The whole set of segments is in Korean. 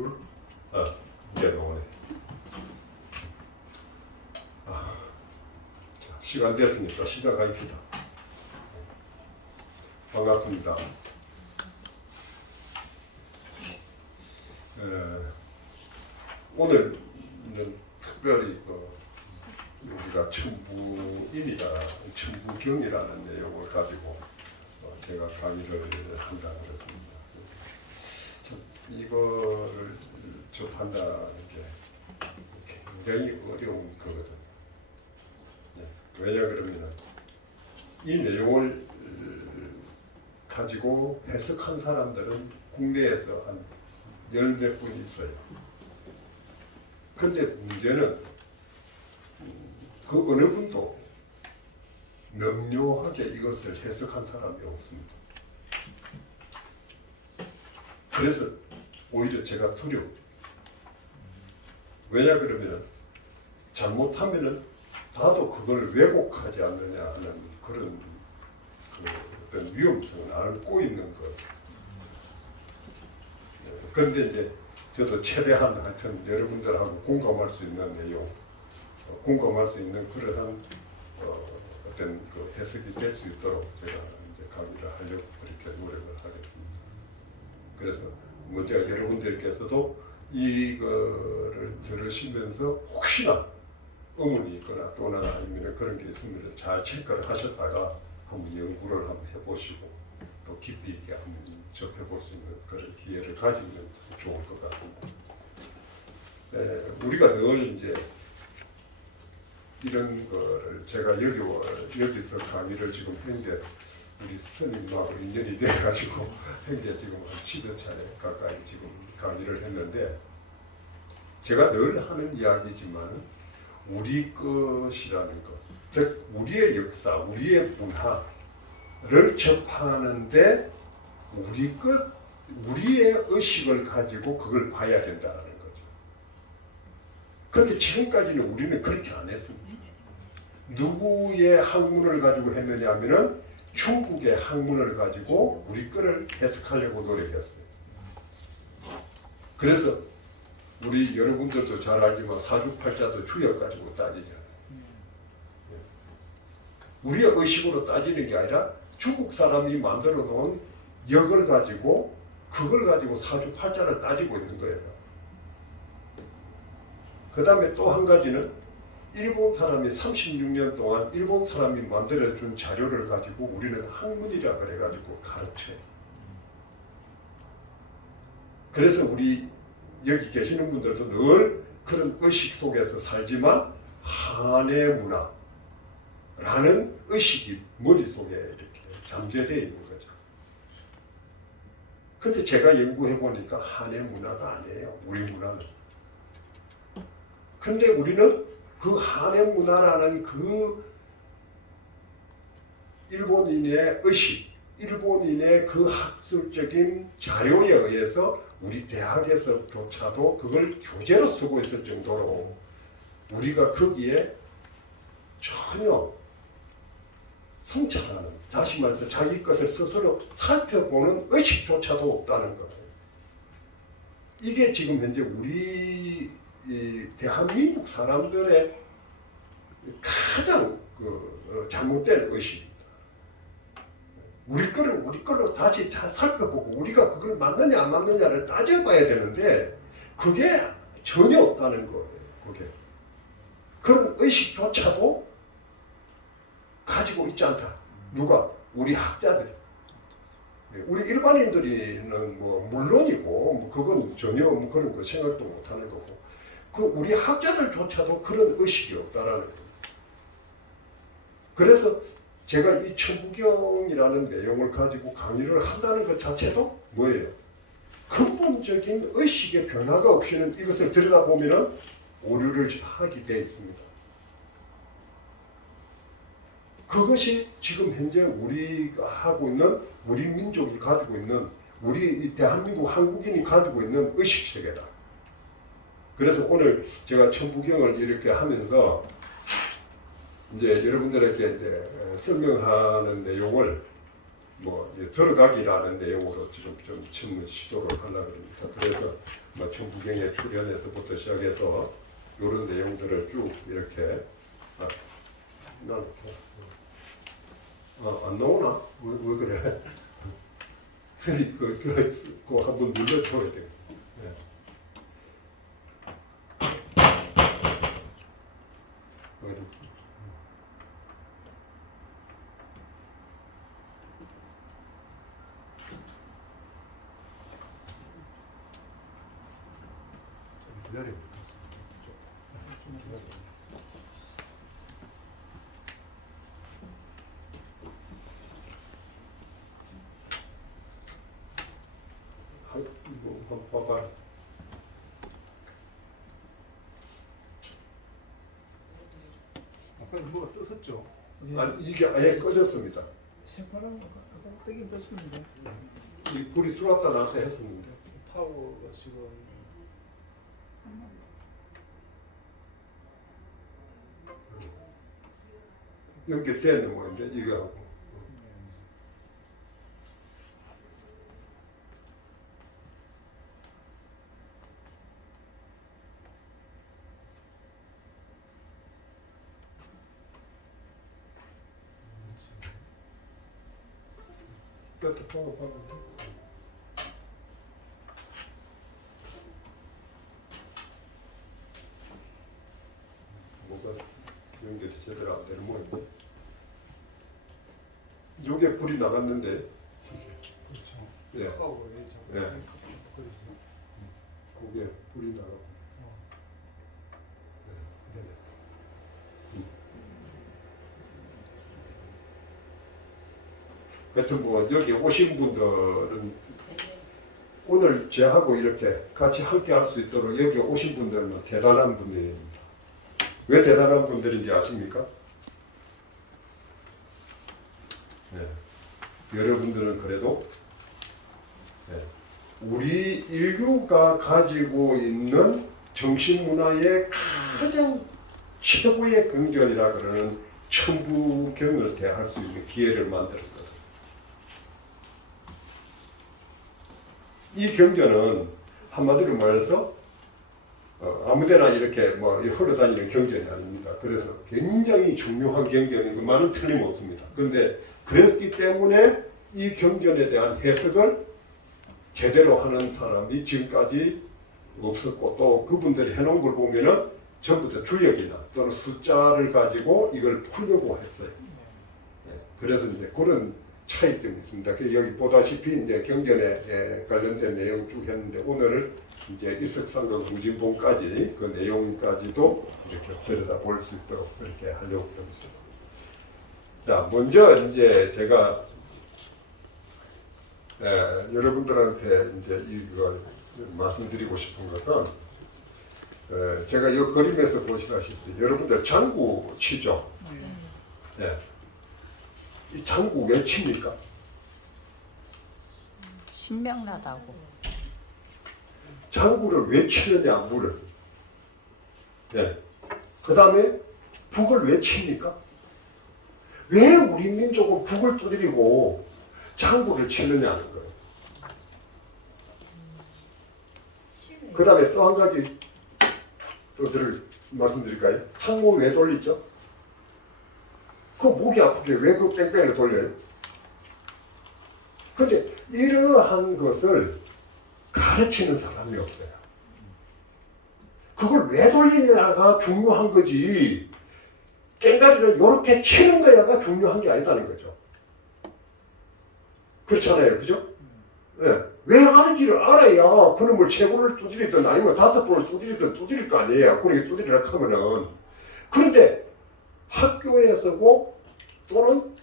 둘, 이제 나오네. 자, 시간 됐으니까 시작하겠습니다. 반갑습니다. 오늘은 특별히 우리가 천부인이다, 천부경이라는 내용을 가지고 제가 강의를 한다고 그랬습니다. 이거를 접한다는 게 굉장히 어려운 거거든요. 왜냐 그러면 이 내용을 가지고 해석한 사람들은 국내에서 한 10몇 분 있어요. 그런데 문제는 그 어느 분도 명료하게 이것을 해석한 사람이 없습니다. 그래서 오히려 제가 두려워요. 왜냐 그러면 잘못하면은 나도 그걸 왜곡하지 않느냐 하는 그런 어떤 위험성을 앓고 있는 것. 그런데 이제 저도 최대한 하여튼 여러분들하고 공감할 수 있는 내용, 공감할 수 있는 그러한 어떤 그 해석이 될 수 있도록 제가 이제 강의를 하려고 그렇게 노력을 하겠습니다. 그래서 먼저 여러분들께서도 이거를 들으시면서 혹시나 의문이 있거나 또나 아니면 그런 게 있으면 잘 체크를 하셨다가 한번 연구를 한번 해보시고 또 깊이 있게 한번 접해볼 수 있는 그런 기회를 가지면 좋을 것 같습니다. 우리가 늘 이제 이런 거를 제가 여기서 강의를 지금 현재 우리 스님하고 인연이 돼가지고 현재 지금 한 10여 차례 가까이 지금 강의를 했는데 제가 늘 하는 이야기지만 우리 것이라는 것, 즉 우리의 역사, 우리의 문화를 접하는데 우리의 의식을 가지고 그걸 봐야 된다는 거죠. 그런데 지금까지는 우리는 그렇게 안 했습니다. 누구의 학문을 가지고 했느냐 하면은 중국의 학문을 가지고 우리 거를 해석하려고 노력했어요. 그래서 우리 여러분들도 잘 알지만 사주팔자도 주역 가지고 따지잖아요. 우리의 의식으로 따지는 게 아니라 중국 사람이 만들어 놓은 역을 가지고 그걸 가지고 사주팔자를 따지고 있는 거예요. 그 다음에 또 한 가지는 일본 사람이 36년 동안 일본 사람이 만들어준 자료를 가지고 우리는 학문이라 그래가지고 가르쳐요. 그래서 우리 여기 계시는 분들도 늘 그런 의식 속에서 살지만 한의 문화라는 의식이 머릿속에 이렇게 잠재되어 있는 거죠. 근데 제가 연구해 보니까 한의 문화가 아니에요. 우리 문화는. 근데 우리는 그 한의 문화라는 그 일본인의 의식, 일본인의 그 학술적인 자료에 의해서 우리 대학에서조차도 그걸 교재로 쓰고 있을 정도로 우리가 거기에 전혀 성찰하는, 다시 말해서 자기 것을 스스로 살펴보는 의식조차도 없다는 거예요. 이게 지금 현재 우리 대한민국 사람들의 가장 잘못된 의식입니다. 우리 걸로 다시 살펴보고 우리가 그걸 맞느냐 안 맞느냐를 따져봐야 되는데 그게 전혀 없다는 거예요. 그게. 그런 의식조차도 가지고 있지 않다. 누가? 우리 학자들이. 우리 일반인들은 뭐 물론이고 그건 전혀 그런 거 생각도 못하는 거고 그 우리 학자들조차도 그런 의식이 없다라는 거예요. 그래서 제가 이 천부경이라는 내용을 가지고 강의를 한다는 것 자체도 뭐예요? 근본적인 의식의 변화가 없이는 이것을 들여다보면 오류를 하게 되어 있습니다. 그것이 지금 현재 우리가 하고 있는 우리 민족이 가지고 있는 우리 대한민국 한국인이 가지고 있는 의식세계다. 그래서 오늘 제가 천부경을 이렇게 하면서 이제 여러분들에게 이제 설명하는 내용을 뭐 들어가기라는 내용으로 좀 시도를 하려고 합니다. 그래서 뭐 천부경에 출현해서부터 시작해서 이런 내용들을 쭉 이렇게 안 나오나? 왜 그래? 그거 한번 눌러줘야 돼. 네. 기다려. 이거 봐봐. 아까 뭐가 떴었죠? 아니 이게 아예 꺼졌습니다. 새파란 거 뜨긴 떴습니다. 이 불이 들어왔다 나왔다 했었는데. 파워가 지금 연결되는 건데 이거 하고. 뺐다 보고 봤는데. 뭐가 연결이 제대로 안 되는 모양인데. 요게 불이 나갔는데. 그렇죠. 예. 파워가 예. 그렇죠. 그게 불이 나가고. 네. 하여튼 뭐 여기 오신 분들은 오늘 제하고 이렇게 같이 함께 할 수 있도록 여기 오신 분들은 대단한 분들입니다. 왜 대단한 분들인지 아십니까? 네. 여러분들은 그래도 네. 우리 인류가 가지고 있는 정신문화의 가장 최고의 경전이라 그러는 천부경을 대할 수 있는 기회를 만들었거든요. 이 경전은 한마디로 말해서 아무데나 이렇게 뭐 흘러다니는 경전이 아닙니다. 그래서 굉장히 중요한 경전인 것만은 틀림없습니다. 그런데 그랬기 때문에 이 경전에 대한 해석을 제대로 하는 사람이 지금까지 없었고 또 그분들이 해놓은 걸 보면은 전부 다 주역이나 또는 숫자를 가지고 이걸 풀려고 했어요. 네. 그래서 이제 그런 차이점이 있습니다. 여기 보다시피 이제 경전에 관련된 내용 쭉 했는데 오늘은 이제 일석삼조 공진본까지 그 내용까지도 이렇게 들여다볼 수 있도록 그렇게 하려고 합니다. 자, 먼저 이제 제가 여러분들한테 이제 이걸 말씀드리고 싶은 것은 제가 이 그림에서 보시다시피 여러분들 장구 치죠? 네. 이 장구 왜 칩니까? 신명나다고. 장구를 왜 치느냐 물었어요. 네. 그 다음에 북을 왜 칩니까? 왜 우리 민족은 북을 두드리고 장구를 치느냐는 거예요. 그 다음에 또 한 가지 또 말씀드릴까요? 상모 왜 돌리죠? 그 목이 아프게 왜 그 뺑뺑이를 돌려요? 근데 이러한 것을 가르치는 사람이 없어요. 그걸 왜 돌리냐가 중요한 거지. 깽가리를 이렇게 치는 거야가 중요한 게 아니다는 거죠. 그렇잖아요. 그죠? 네. 왜 하는지를 알아야 그놈을 세 번을 두드리든 아니면 5번을 두드리든 두드릴 거 아니에요. 그렇게 두드리라 하면은. 그런데 학교에서고 또는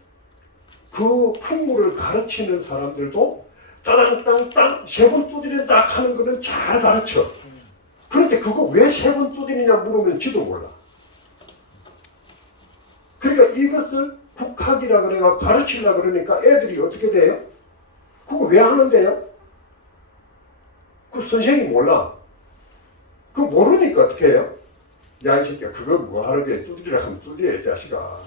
그 풍물을 가르치는 사람들도 따당땅땅 3번 두드린다 하는 거는 잘 가르쳐. 그런데 그거 왜 3번 두드리냐 물으면 지도 몰라. 그러니까 이것을 국학이라 그래가 가르치려고 그러니까 애들이 어떻게 돼요? 그거 왜 하는데요? 그 선생님이 몰라. 그거 모르니까 어떻게 해요? 야, 이 새끼야, 그거 뭐 하는데 두드리라 하면 두드려, 이 자식아.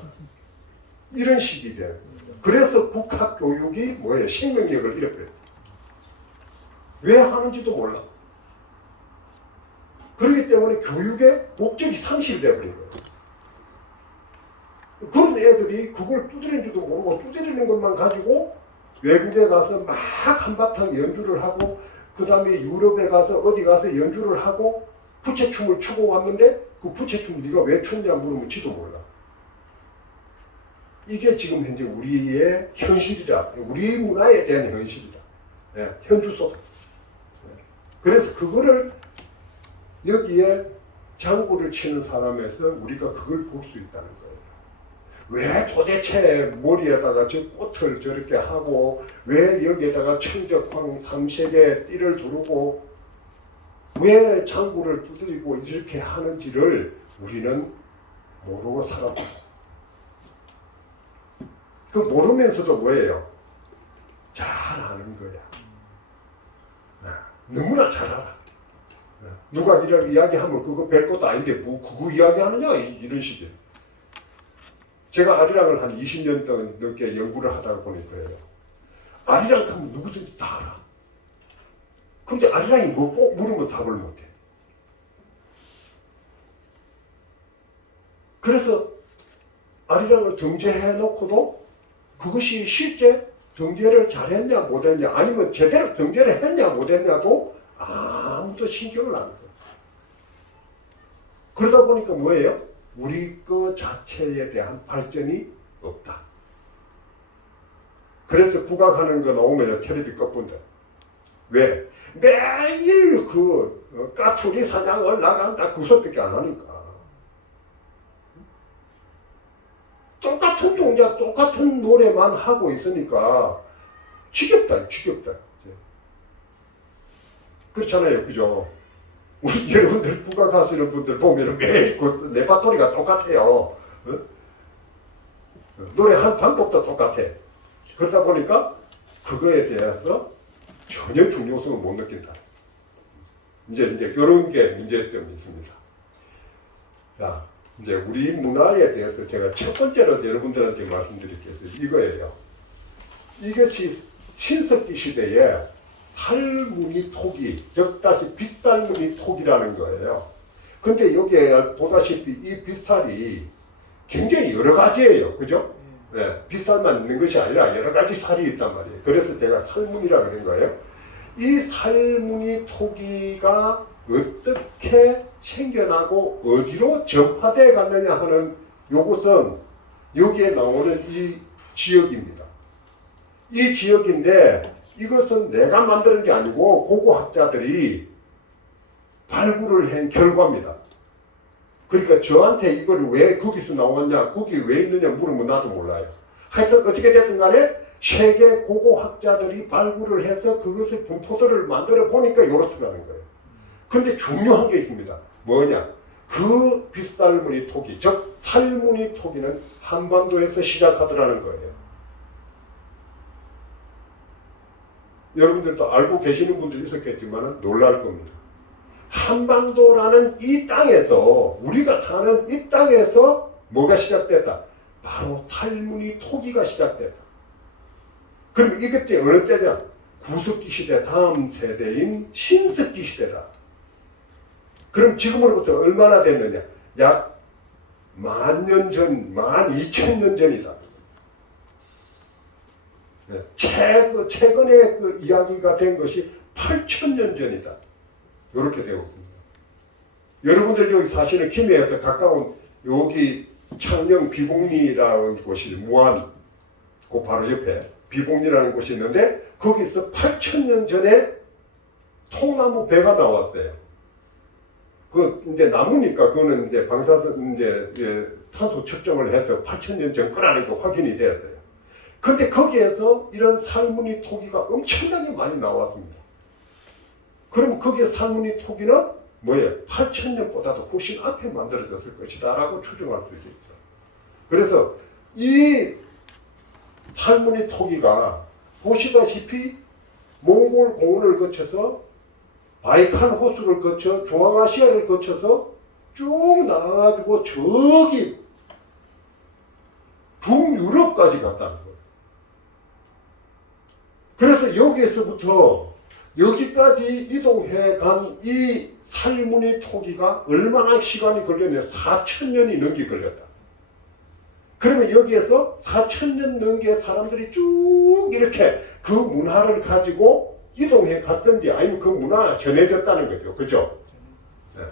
이런 식이 돼요. 그래서 국학 교육이 뭐예요? 생명력을 잃어버려요. 왜 하는지도 몰라. 그렇기 때문에 교육의 목적이 상실되어 버린 거예요. 그런 애들이 그걸 두드리는 줄도 모르고 두드리는 것만 가지고 외국에 가서 막 한바탕 연주를 하고 그 다음에 유럽에 가서 어디 가서 연주를 하고 부채춤을 추고 왔는데 그 부채춤 네가 왜 췄냐 물으면 지도 몰라. 이게 지금 현재 우리의 현실이다. 우리 문화에 대한 현실이다. 예, 현주소득. 예. 그래서 그거를 여기에 장구를 치는 사람에서 우리가 그걸 볼 수 있다는 거예요. 왜 도대체 머리에다가 저 꽃을 저렇게 하고 왜 여기에다가 청적황 삼색의 띠를 두르고 왜 장구를 두드리고 이렇게 하는지를 우리는 모르고 살았다. 그 모르면서도 뭐예요? 잘 아는 거야. 너무나 잘 알아. 누가 이렇게 이야기하면 그거 별 것도 아닌데 뭐 그거 이야기하느냐 이런 식이에요. 제가 아리랑을 한 20년 동안 넘게 연구를 하다 보니 그래요. 아리랑 하면 누구든지 다 알아. 근데 아리랑이 뭐 꼭 물으면 답을 못해. 그래서 아리랑을 등재해 놓고도 그것이 실제 등재를 잘했냐 못했냐 아니면 제대로 등재를 했냐 못했냐도 아무도 신경을 안 써. 그러다 보니까 뭐예요? 우리 그 자체에 대한 발전이 없다. 그래서 국악하는 거 나오면 텔레비 꺼본다. 왜? 매일 그 까투리 사냥을 나간다 그 소리밖에 안 하니까. 똑같은 동작 똑같은 노래만 하고 있으니까 지겹다. 그렇잖아요, 그죠? 우리 여러분들 국악 하시는 분들 보면 매일 그 레파토리가 똑같아요. 어? 노래 한 방법도 똑같아. 그러다 보니까 그거에 대해서 전혀 중요성을 못 느낀다. 이제 이런 게 문제점이 있습니다. 자, 이제 우리 문화에 대해서 제가 첫 번째로 여러분들한테 말씀드릴 게 있어요. 이거예요. 이것이 신석기 시대에 할무늬 톡이, 즉 다시 빗살무늬 톡이라는 거예요. 근데 여기에 보다시피 이 빗살이 굉장히 여러 가지예요. 그죠? 네, 빗살만 있는 것이 아니라 여러 가지 살이 있단 말이에요. 그래서 제가 살무늬라 그런 거예요. 이 살무늬 토기가 어떻게 생겨나고 어디로 전파되어 갔느냐 하는 요것은 여기에 나오는 이 지역입니다. 이 지역인데 이것은 내가 만드는 게 아니고 고고학자들이 발굴을 한 결과입니다. 그러니까 저한테 이걸 왜 거기서 나왔냐, 거기 왜 있느냐 물으면 나도 몰라요. 하여튼 어떻게 됐든 간에 세계 고고학자들이 발굴을 해서 그것을 분포도를 만들어 보니까 이렇더라는 거예요. 근데 중요한 게 있습니다. 뭐냐? 그 빗살무늬 토기, 즉 살무늬 토기는 한반도에서 시작하더라는 거예요. 여러분들도 알고 계시는 분들이 있었겠지만 놀랄 겁니다. 한반도라는 이 땅에서, 우리가 사는 이 땅에서 뭐가 시작됐다? 바로 살무늬 토기가 시작됐다. 그럼 이것이 어느 때냐? 구석기 시대 다음 세대인 신석기 시대다. 그럼 지금으로부터 얼마나 됐느냐? 약 10,000년 전, 12,000년 전이다. 네. 최근에 그 이야기가 된 것이 8,000년 전이다. 이렇게 되어 있습니다. 여러분들 여기 사시는 김해에서 가까운 여기 창녕 비봉리라는 곳이 무안, 그 바로 옆에 비봉리라는 곳이 있는데 거기서 8,000년 전에 통나무 배가 나왔어요. 그 이제 나무니까 그거는 이제 방사선 이제 탄소 측정을 해서 8,000년 전 거라는 게 확인이 되었어요. 근데 거기에서 이런 살무늬 토기가 엄청나게 많이 나왔습니다. 그럼 거기에 살무늬 토기는 뭐예요? 8,000년보다도 훨씬 앞에 만들어졌을 것이다 라고 추정할 수 있겠죠. 그래서 이 살무늬 토기가 보시다시피 몽골 공원을 거쳐서 바이칼 호수를 거쳐 중앙아시아를 거쳐서 쭉 나와가지고 저기 북유럽까지 갔다는 거예요. 그래서 여기에서부터 여기까지 이동해 간 이 살무늬 토기가 얼마나 시간이 걸렸냐? 4,000년이 넘게 걸렸다. 그러면 여기에서 4,000년 넘게 사람들이 쭉 이렇게 그 문화를 가지고 이동해 갔든지 아니면 그 문화가 전해졌다는 거죠. 그죠? 네.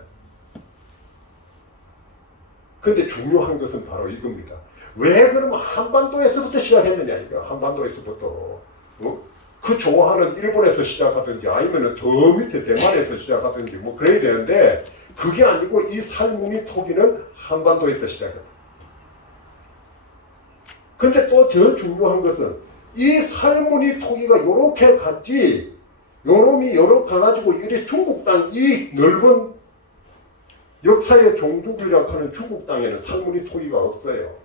근데 중요한 것은 바로 이겁니다. 왜 그러면 한반도에서부터 시작했느냐, 이거. 한반도에서부터. 그 조화는 일본에서 시작하든지 아니면 더 밑에 대만에서 시작하든지 뭐 그래야 되는데 그게 아니고 이 살무늬 토기는 한반도에서 시작했다. 근데 또 더 중요한 것은 이 살무늬 토기가 요렇게 갔지 요놈이 요렇게 가가지고 이래 중국 땅 이 넓은 역사의 종주국이라고 하는 중국 땅에는 살무늬 토기가 없어요.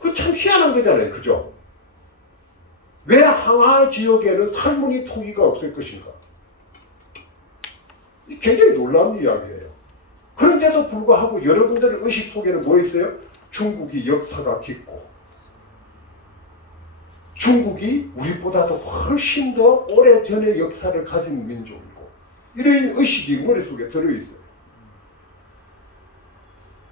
그 참 희한한 거잖아요. 그죠? 왜 항하 지역에는 살무늬 토기가 없을 것인가? 굉장히 놀라운 이야기예요. 그런데도 불구하고 여러분들의 의식 속에는 뭐 있어요? 중국이 역사가 깊고 중국이 우리보다도 훨씬 더 오래전의 역사를 가진 민족이고 이런 의식이 머릿속에 들어있어요.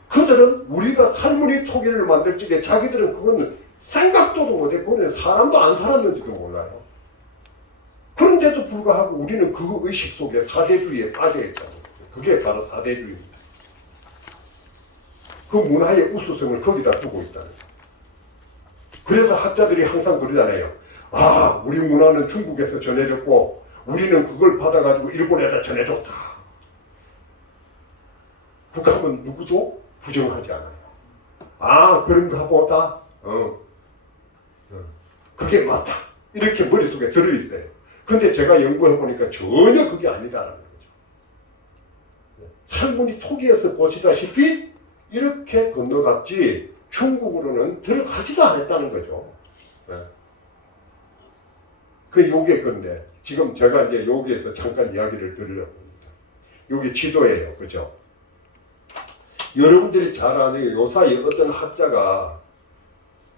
그들은 우리가 살무늬 토기를 만들 적에 자기들은 그거는 생각도 못했고 그냥 사람도 안 살았는지도 몰라요. 그런데도 불구하고 우리는 그 의식 속에 사대주의에 빠져있다는 거죠. 그게 바로 사대주의입니다. 그 문화의 우수성을 거기다 두고 있다는 거죠. 그래서 학자들이 항상 그러잖아요. 아, 우리 문화는 중국에서 전해졌고 우리는 그걸 받아가지고 일본에다 전해줬다. 그렇게 하면 누구도 부정하지 않아요. 아, 그런가 보다. 그게 맞다. 이렇게 머릿속에 들어있어요. 근데 제가 연구해보니까 전혀 그게 아니다라는 거죠. 살무늬 토기에서 보시다시피 이렇게 건너갔지 중국으로는 들어가지도 않았다는 거죠. 그 요게 건데 지금 제가 이제 여기에서 잠깐 이야기를 드리려고 합니다. 요게 지도예요. 그죠? 여러분들이 잘 아는 요 사이에 어떤 학자가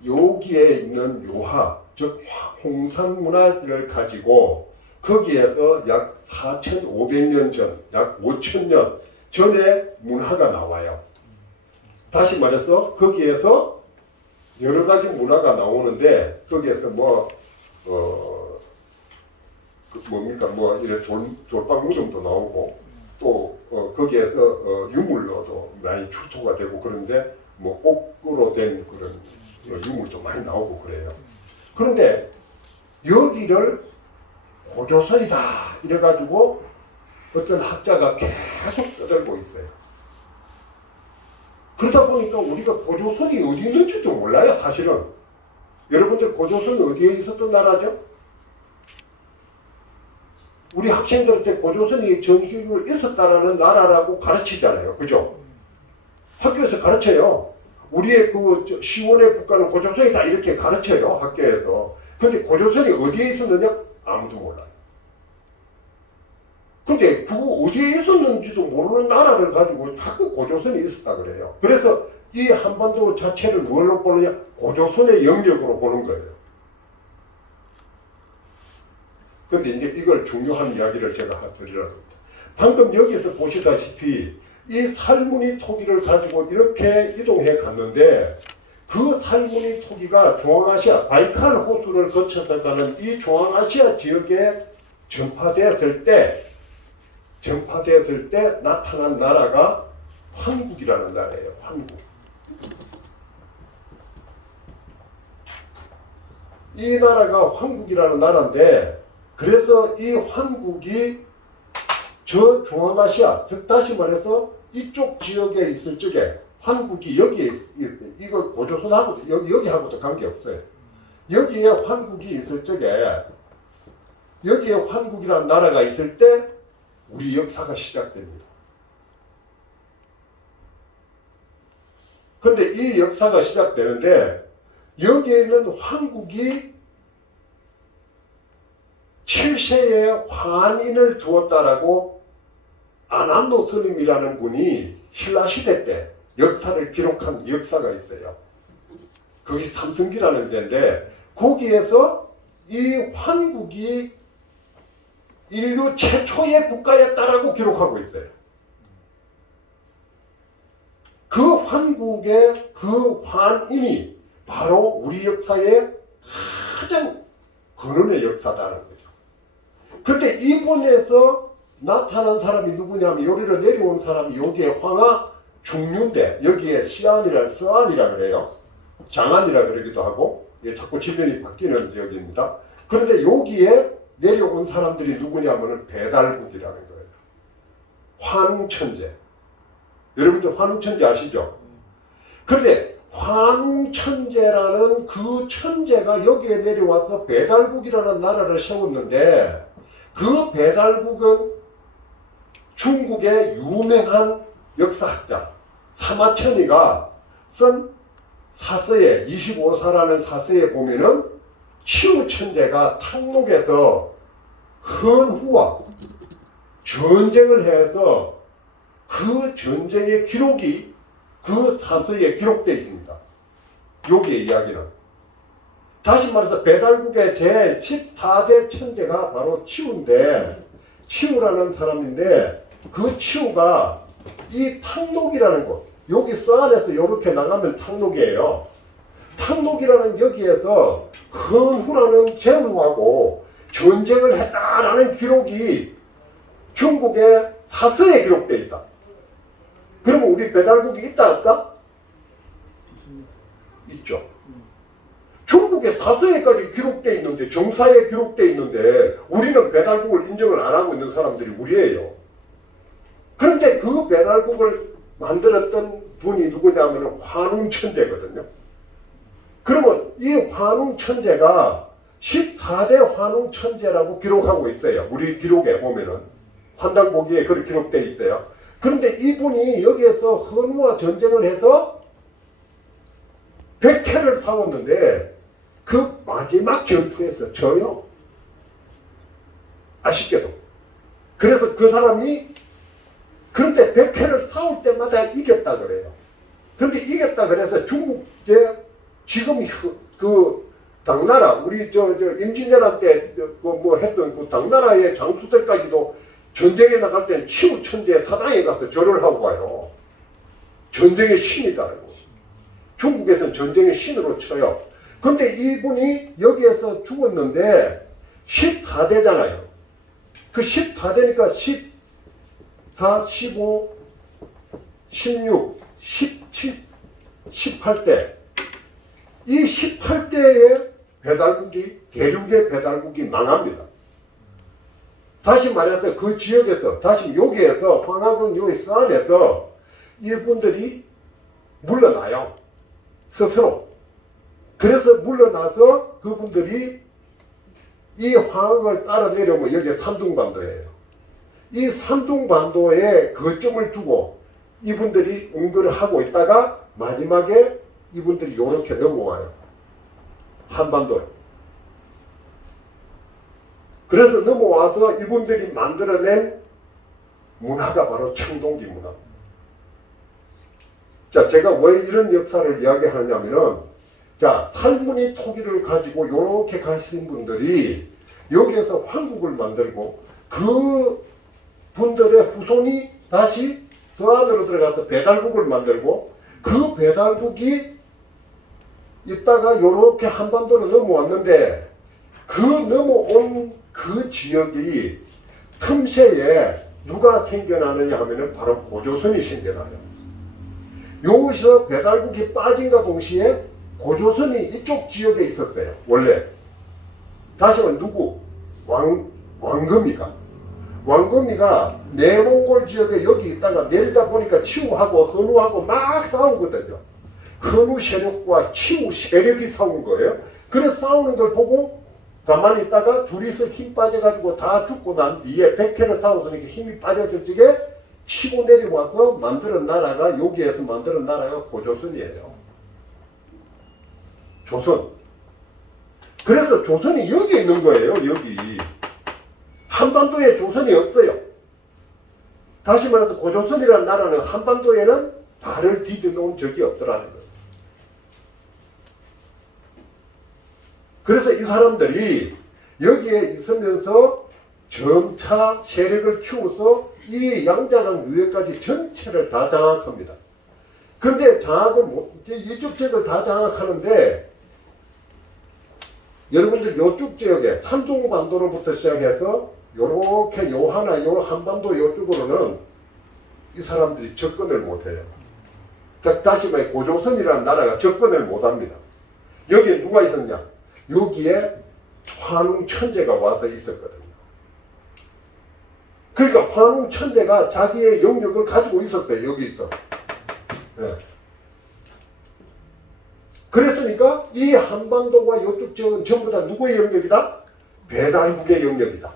여기에 있는 요하, 즉 홍산 문화를 가지고 거기에서 약 4,500년 전, 약 5,000년 전에 문화가 나와요. 다시 말해서 거기에서 여러 가지 문화가 나오는데 거기에서 뭡니까 이런 돌방 무덤도 나오고 또 거기에서 유물로도 많이 출토가 되고 그런데 옥으로 된 그런 유물도 많이 나오고 그래요. 그런데 여기를 고조선이다 이래가지고 어떤 학자가 계속 떠들고 있어요. 그러다 보니까 우리가 고조선이 어디 있는지도 몰라요. 사실은 여러분들 고조선이 어디에 있었던 나라죠? 우리 학생들한테 고조선이 전기로 있었다라는 나라라고 가르치잖아요. 그죠? 학교에서 가르쳐요. 우리의 그 시원의 국가는 고조선이다 이렇게 가르쳐요. 학교에서. 근데 고조선이 어디에 있었느냐? 아무도 몰라요. 근데 그거 어디에 있었는지도 모르는 나라를 가지고 자꾸 고조선이 있었다 그래요. 그래서 이 한반도 자체를 뭘로 보느냐? 고조선의 영역으로 보는 거예요. 근데 이제 이걸 중요한 이야기를 제가 드리려고 합니다. 방금 여기서 보시다시피 이 살무늬 토기를 가지고 이렇게 이동해 갔는데 그 살무늬 토기가 중앙아시아 바이칼 호수를 거쳐서 가는 이 중앙아시아 지역에 전파되었을 때 나타난 나라가 환국이라는 나라예요. 환국. 이 나라가 환국이라는 나라인데 그래서 이 환국이 저 중앙아시아, 즉 다시 말해서 이쪽 지역에 있을 적에 환국이 여기에 이거 고조선하고도 여기하고도 관계없어요. 여기에 환국이 있을 적에 여기에 환국이라는 나라가 있을 때 우리 역사가 시작됩니다. 그런데 이 역사가 시작되는데 여기에 있는 환국이 7세에 환인을 두었다라고 아남노 스님이라는 분이 신라시대 때 역사를 기록한 역사가 있어요. 거기 삼승기라는 데인데 거기에서 이 환국이 인류 최초의 국가였다라고 기록하고 있어요. 그 환국의 그 환인이 바로 우리 역사의 가장 근원의 역사다라는 거죠. 그런데 이분에서 나타난 사람이 누구냐면 여기로 내려온 사람이 여기에 황하 중류인데 여기에 시안이라 서안이라 그래요. 장안이라 그러기도 하고 자꾸 지명이 바뀌는 지역입니다. 그런데 여기에 내려온 사람들이 누구냐면 배달국이라는 거예요. 환웅천재. 여러분들 환웅천재 아시죠? 그런데 환웅천재라는 그 천재가 여기에 내려와서 배달국이라는 나라를 세웠는데 그 배달국은 중국의 유명한 역사학자 사마천이가 쓴 사서에 25사라는 사서에 보면은 치우천재가 탕록에서 헌후와 전쟁을 해서 그 전쟁의 기록이 그 사서에 기록되어 있습니다. 여기의 이야기는. 다시 말해서 배달국의 제14대 천재가 바로 치우인데 치우라는 사람인데 그 치우가 이 탕록이라는 곳 여기 서안에서 이렇게 나가면 탕록이에요. 탕록이라는 여기에서 헌후라는 제후하고 전쟁을 했다라는 기록이 중국의 사서에 기록되어 있다. 그러면 우리 배달국이 있다 없다? 있죠. 중국의 사서에까지 기록되어 있는데 정사에 기록되어 있는데 우리는 배달국을 인정을 안 하고 있는 사람들이 우리예요. 그런데 그 배달국을 만들었던 분이 누구냐면 환웅천재거든요. 그러면 이 환웅천재가 14대 환웅천재라고 기록하고 있어요. 우리 기록에 보면은 환단고기에 그렇게 기록되어 있어요. 그런데 이분이 여기에서 헌후와 전쟁을 해서 백해를 싸웠는데 그 마지막 전투에서 져요. 아쉽게도. 그래서 그 사람이 그런데 백해를 싸울 때마다 이겼다 그래요. 그런데 이겼다 그래서 중국의 지금 그 당나라 우리 저 임진왜란 때 뭐 했던 그 당나라의 장수들까지도 전쟁에 나갈 때는 치우천재 사당에 가서 절을 하고 와요. 전쟁의 신이다라고. 중국에서는 전쟁의 신으로 쳐요. 그런데 이분이 여기에서 죽었는데 14대잖아요. 그 14대니까 14, 15, 16, 17, 18대. 이 18대의 배달국이, 대륙의 배달국이 망합니다. 다시 말해서 그 지역에서, 다시 여기에서, 황하군 여기 서안에서 이분들이 물러나요. 스스로. 그래서 물러나서 그분들이 이 황학을 따라 내려오면 여기 산둥반도예요. 이 산둥반도에 거점을 두고 이분들이 응거를 하고 있다가 마지막에 이분들이 이렇게 넘어와요. 한반도에. 그래서 넘어와서 이분들이 만들어낸 문화가 바로 청동기 문화. 자, 제가 왜 이런 역사를 이야기하느냐면은, 자, 살문이 토기를 가지고 이렇게 가신 분들이 여기에서 황국을 만들고 그 분들의 후손이 다시 서안으로 들어가서 배달국을 만들고 그 배달국이 있다가 이렇게 한반도로 넘어왔는데 그 넘어온 그 지역이 틈새에 누가 생겨나느냐 하면은 바로 고조선이 생겨나요. 여기서 배달국이 빠진과 동시에 고조선이 이쪽 지역에 있었어요. 원래. 다시 말해 누구? 왕금이가. 왕금이가 내몽골 지역에 여기 있다가 내리다 보니까 치우하고 헌후하고 막 싸우거든요. 헌후 세력과 치우 세력이 싸운 거예요. 그래서 싸우는 걸 보고 가만히 있다가 둘이서 힘 빠져가지고 다 죽고 난 뒤에 백해를 싸워서니까 힘이 빠졌을 적에 치고 내려와서 만드는 나라가 여기에서 만드는 나라가 고조선이에요. 조선. 그래서 조선이 여기 있는 거예요. 여기. 한반도에 조선이 없어요. 다시 말해서 고조선이라는 나라는 한반도에는 발을 디뎌 놓은 적이 없더라는 거예요. 그래서 이 사람들이 여기에 있으면서 점차 세력을 키워서 이 양자강 유해까지 전체를 다 장악합니다. 그런데 장악을 이쪽 지역을 다 장악하는데 여러분들 요쪽 지역에 산둥반도로부터 시작해서 요렇게 요 하나 요 한반도 요쪽으로는 이 사람들이 접근을 못해요. 다시 말해 고조선이라는 나라가 접근을 못합니다. 여기에 누가 있었냐? 여기에 환웅천재가 와서 있었거든요. 그러니까 환웅천재가 자기의 영역을 가지고 있었어요. 여기 있어. 네. 그랬으니까 이 한반도와 이쪽 지역은 전부 다 누구의 영역이다? 배달국의 영역이다.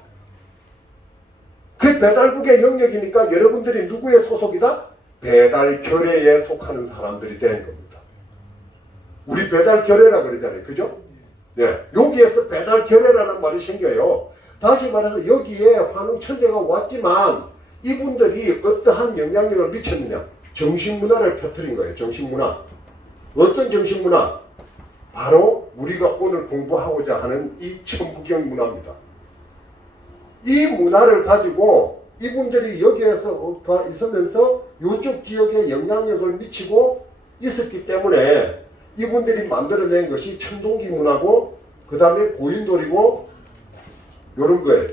그 배달국의 영역이니까 여러분들이 누구의 소속이다? 배달결례에 속하는 사람들이 된 겁니다. 우리 배달결례라 그러잖아요. 그죠? 네. 여기에서 배달결례라는 말이 생겨요. 다시 말해서 여기에 환웅천재가 왔지만 이분들이 어떠한 영향력을 미쳤느냐? 정신문화를 펴뜨린 거예요. 정신문화. 어떤 정신문화? 바로 우리가 오늘 공부하고자 하는 이 천부경 문화입니다. 이 문화를 가지고 이분들이 여기에서 있으면서 이쪽 지역에 영향력을 미치고 있었기 때문에 이분들이 만들어낸 것이 천동기 문화고 그 다음에 고인돌이고 이런 거예요.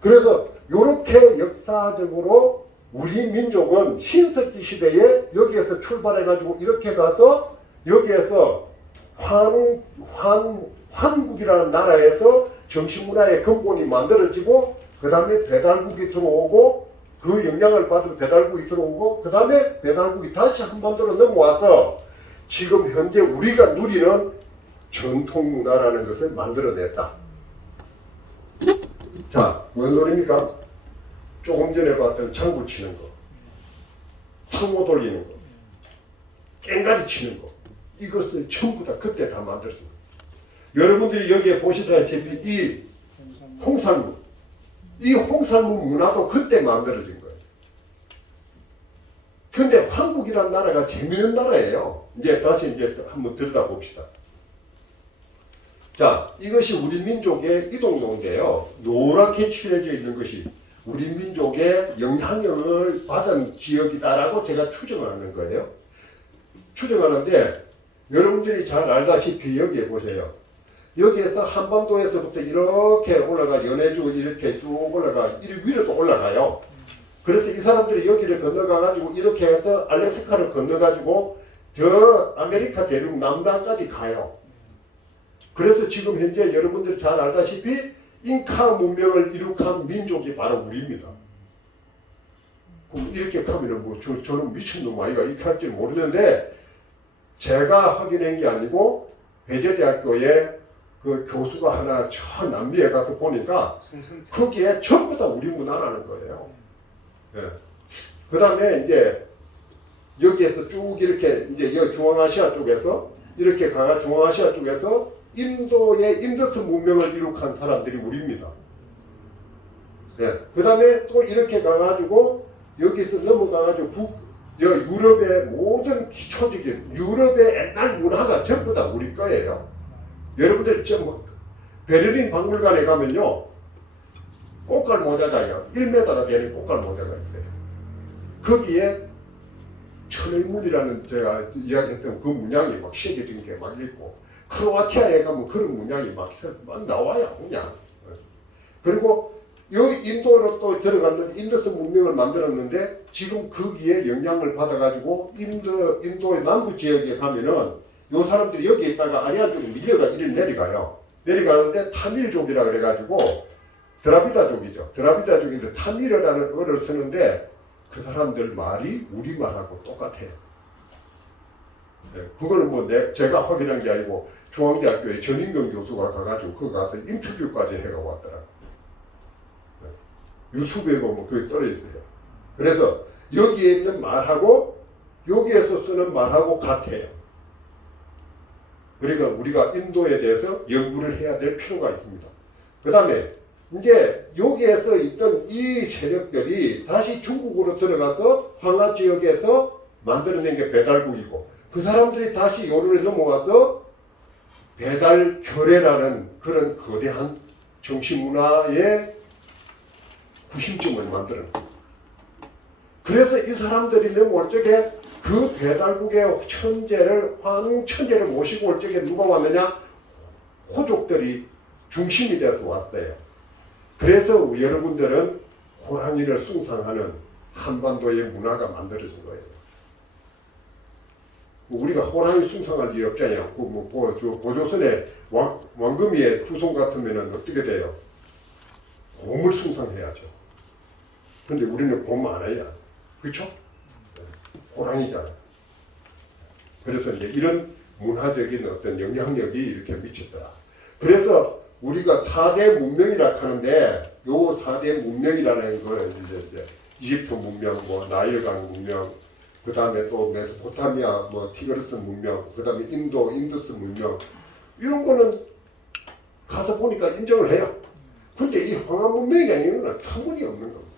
그래서 이렇게 역사적으로 우리 민족은 신석기 시대에 여기에서 출발해가지고 이렇게 가서 여기에서 환국이라는 나라에서 정신문화의 근본이 만들어지고 그 다음에 배달국이 들어오고 그 영향을 받은 배달국이 들어오고 그 다음에 배달국이 다시 한반도로 넘어와서 지금 현재 우리가 누리는 전통문화라는 것을 만들어냈다. 자, 무슨 놀입니까? 조금 전에 봤던 장구 치는 거, 상호 돌리는 거, 깽가리 치는 거, 이것을 전부 다 그때 다 만들었습니다. 여러분들이 여기에 보시다시피 이 홍산무, 이 홍산무 문화도 그때 만들어진 거예요. 근데 한국이라는 나라가 재미있는 나라예요. 이제 다시 한번 들여다봅시다. 자, 이것이 우리 민족의 이동로인데요. 노랗게 칠해져 있는 것이 우리 민족의 영향력을 받은 지역이다라고 제가 추정하는 거예요. 추정하는데 여러분들이 잘 알다시피 여기에 보세요. 여기에서 한반도에서부터 이렇게 올라가 연해주 이렇게 쭉 올라가 위로도 올라가요. 그래서 이 사람들이 여기를 건너가가지고 이렇게 해서 알래스카를 건너가지고 저 아메리카 대륙 남단까지 가요. 그래서 지금 현재 여러분들이 잘 알다시피 잉카 문명을 이룩한 민족이 바로 우리입니다. 그럼 이렇게 하면은 뭐 저는 미친놈 아이가 이렇게 할지 모르는데 제가 확인한 게 아니고 배제대학교에 그 교수가 하나 저 남미에 가서 보니까 거기에 전부 다 우리 문화라는 거예요. 예. 그 다음에 이제 여기에서 쭉 이렇게 이제 중앙아시아 쪽에서 이렇게 가가 중앙아시아 쪽에서 인도의 인더스 문명을 이룩한 사람들이 우리입니다. 예. 그 다음에 또 이렇게 가가지고 여기서 넘어가가지고 유럽의 모든 기초적인 유럽의 옛날 문화가 전부 다 우리 거예요. 여러분들 좀 베를린 박물관에 가면요 꽃갈 모자가요 1m가 되는 꽃갈 모자가 있어요. 거기에 천의문이라는 제가 이야기했던 그 문양이 막 새겨진 게 막 있고 크로아티아에 가면 그런 문양이 막 나와요 그냥. 그리고 여기 인도로 또 들어갔는데 인더스 문명을 만들었는데 지금 거기에 영향을 받아가지고 인도의 남부 지역에 가면은 요 사람들이 여기에 있다가 아리아족이 밀려가 이리 내려가요. 내려가는데 타밀족이라 그래가지고 드라비다족이죠. 드라비다족인데 타밀이라는 어를 쓰는데 그 사람들 말이 우리말하고 똑같아요. 네, 그거는 뭐 제가 확인한 게 아니고 중앙대학교에 전인경 교수가 가가지고 거기 가서 인터뷰까지 해가 왔더라고요. 네, 유튜브에 보면 그게 떨어있어요. 그래서 여기에 있는 말하고 여기에서 쓰는 말하고 같아요. 그러니까 우리가 인도에 대해서 연구를 해야 될 필요가 있습니다. 그 다음에 이제 여기에서 있던 이 세력들이 다시 중국으로 들어가서 황하 지역에서 만들어낸 게 배달국이고 그 사람들이 다시 요로에 넘어와서 배달 결례라는 그런 거대한 정신문화의 구심점을 만드는 거예요. 그래서 이 사람들이 넘어올 적에 그 배달국의 천재를, 환웅 천재를 모시고 올 적에 누가 왔느냐? 호족들이 중심이 돼서 왔어요. 그래서 여러분들은 호랑이를 숭상하는 한반도의 문화가 만들어진 거예요. 우리가 호랑이 숭상할 일 없잖아요. 고조선의 왕금이의 후손 같으면 어떻게 돼요? 곰을 숭상해야죠. 근데 우리는 곰 아니야. 그렇죠? 호랑이잖아. 그래서 이제 이런 문화적인 어떤 영향력이 이렇게 미쳤더라. 그래서 우리가 4대 문명이라 하는데 요 4대 문명이라는 거는 이제 이집트 문명, 뭐 나일강 문명, 그 다음에 또 메소포타미아, 뭐 티그리스 문명, 그 다음에 인도, 인더스 문명 이런 거는 가서 보니까 인정을 해요. 근데 이 황하 문명이라는 건 터무니없는 겁니다.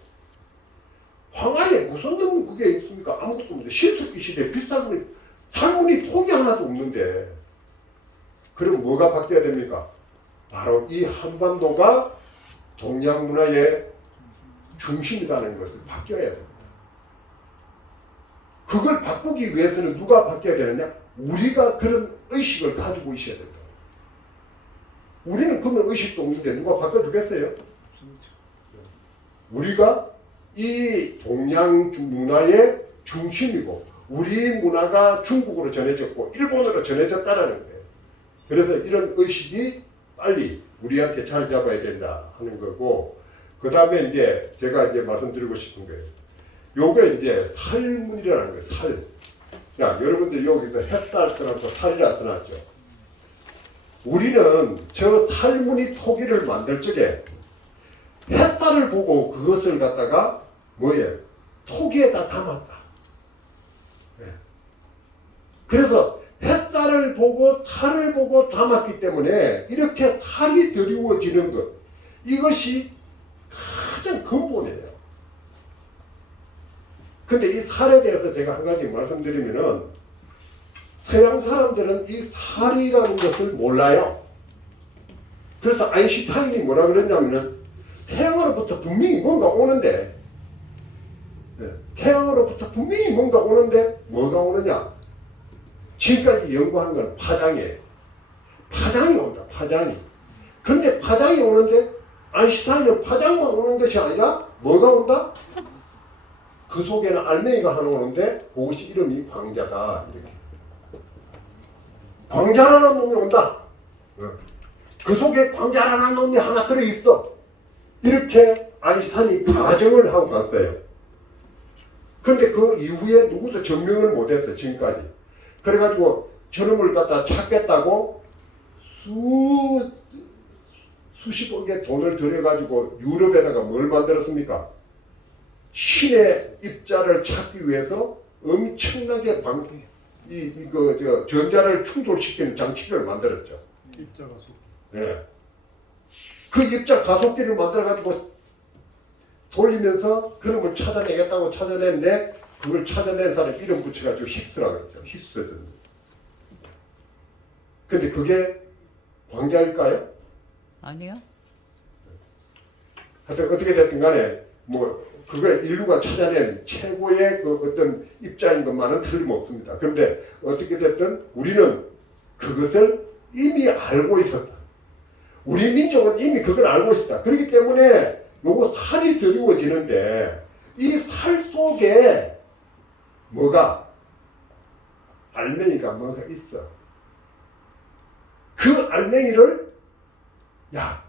황하에 무슨 놈 그게 있습니까? 아무것도 없는데 신석기 시대에 빗살문이 살문이 통이 하나도 없는데 그럼 뭐가 바뀌어야 됩니까? 바로 이 한반도가 동양 문화의 중심이라는 것을 바뀌어야 됩니다. 그걸 바꾸기 위해서는 누가 바뀌어야 되느냐? 우리가 그런 의식을 가지고 있어야 된다. 우리는 그런 의식도 없는데 누가 바꿔주겠어요? 우리가 이 동양 문화의 중심이고 우리 문화가 중국으로 전해졌고 일본으로 전해졌다라는 거예요. 그래서 이런 의식이 빨리 우리한테 자리 잡아야 된다 하는 거고, 그 다음에 이제 제가 이제 말씀드리고 싶은 거예요. 요게 이제 살문이라는 거예요. 살. 야, 여러분들 여기서 햇살 써놨고 살이라 써놨죠. 우리는 저 살무늬 토기를 만들 적에 햇살을 보고 그것을 갖다가 뭐예요? 토기에다 담았다. 네. 그래서 햇살을 보고 살을 보고 담았기 때문에 이렇게 살이 드리워지는 것, 이것이 가장 근본이에요. 근데 이 살에 대해서 제가 한 가지 말씀드리면은 서양 사람들은 이 살이라는 것을 몰라요. 그래서 아인슈타인이 뭐라 그랬냐면은 태양으로부터 분명히 뭔가 오는데, 태양으로부터 분명히 뭔가 오는데 뭐가 오느냐? 지금까지 연구한 건 파장이에요. 파장이 온다. 파장이. 근데 파장이 오는데 아인슈타인은 파장만 오는 것이 아니라 뭐가 온다? 그 속에는 알맹이가 하나 오는데 그것이 이름이 광자다. 이렇게. 광자라는 놈이 온다. 그 속에 광자라는 놈이 하나 들어있어. 이렇게 아인슈타인이 가정을 하고 갔어요. 근데 그 이후에 누구도 증명을 못했어요. 지금까지. 그래가지고 저놈을 갖다 찾겠다고 수십억의 돈을 들여가지고 유럽에다가 뭘 만들었습니까? 신의 입자를 찾기 위해서 엄청나게 전자를 충돌시키는 장치를 만들었죠. 입자 가속. 네. 그 입자 가속기를 만들어가지고 돌리면서 그놈을 찾아내겠다고 찾아냈는데 그걸 찾아낸 사람 이름 붙여가지고 힙스라고 그랬죠. 힙스든. 근데 그게 광자일까요? 아니요. 하여튼 어떻게 됐든 간에 뭐 그거 인류가 찾아낸 최고의 그 어떤 입자인 것만은 틀림없습니다. 그런데 어떻게 됐든 우리는 그것을 이미 알고 있었다. 우리 민족은 이미 그걸 알고 있었다. 그렇기 때문에 요거 살이 드리워지는데 이 살 속에 뭐가 알맹이가 뭐가 있어. 그 알맹이를 야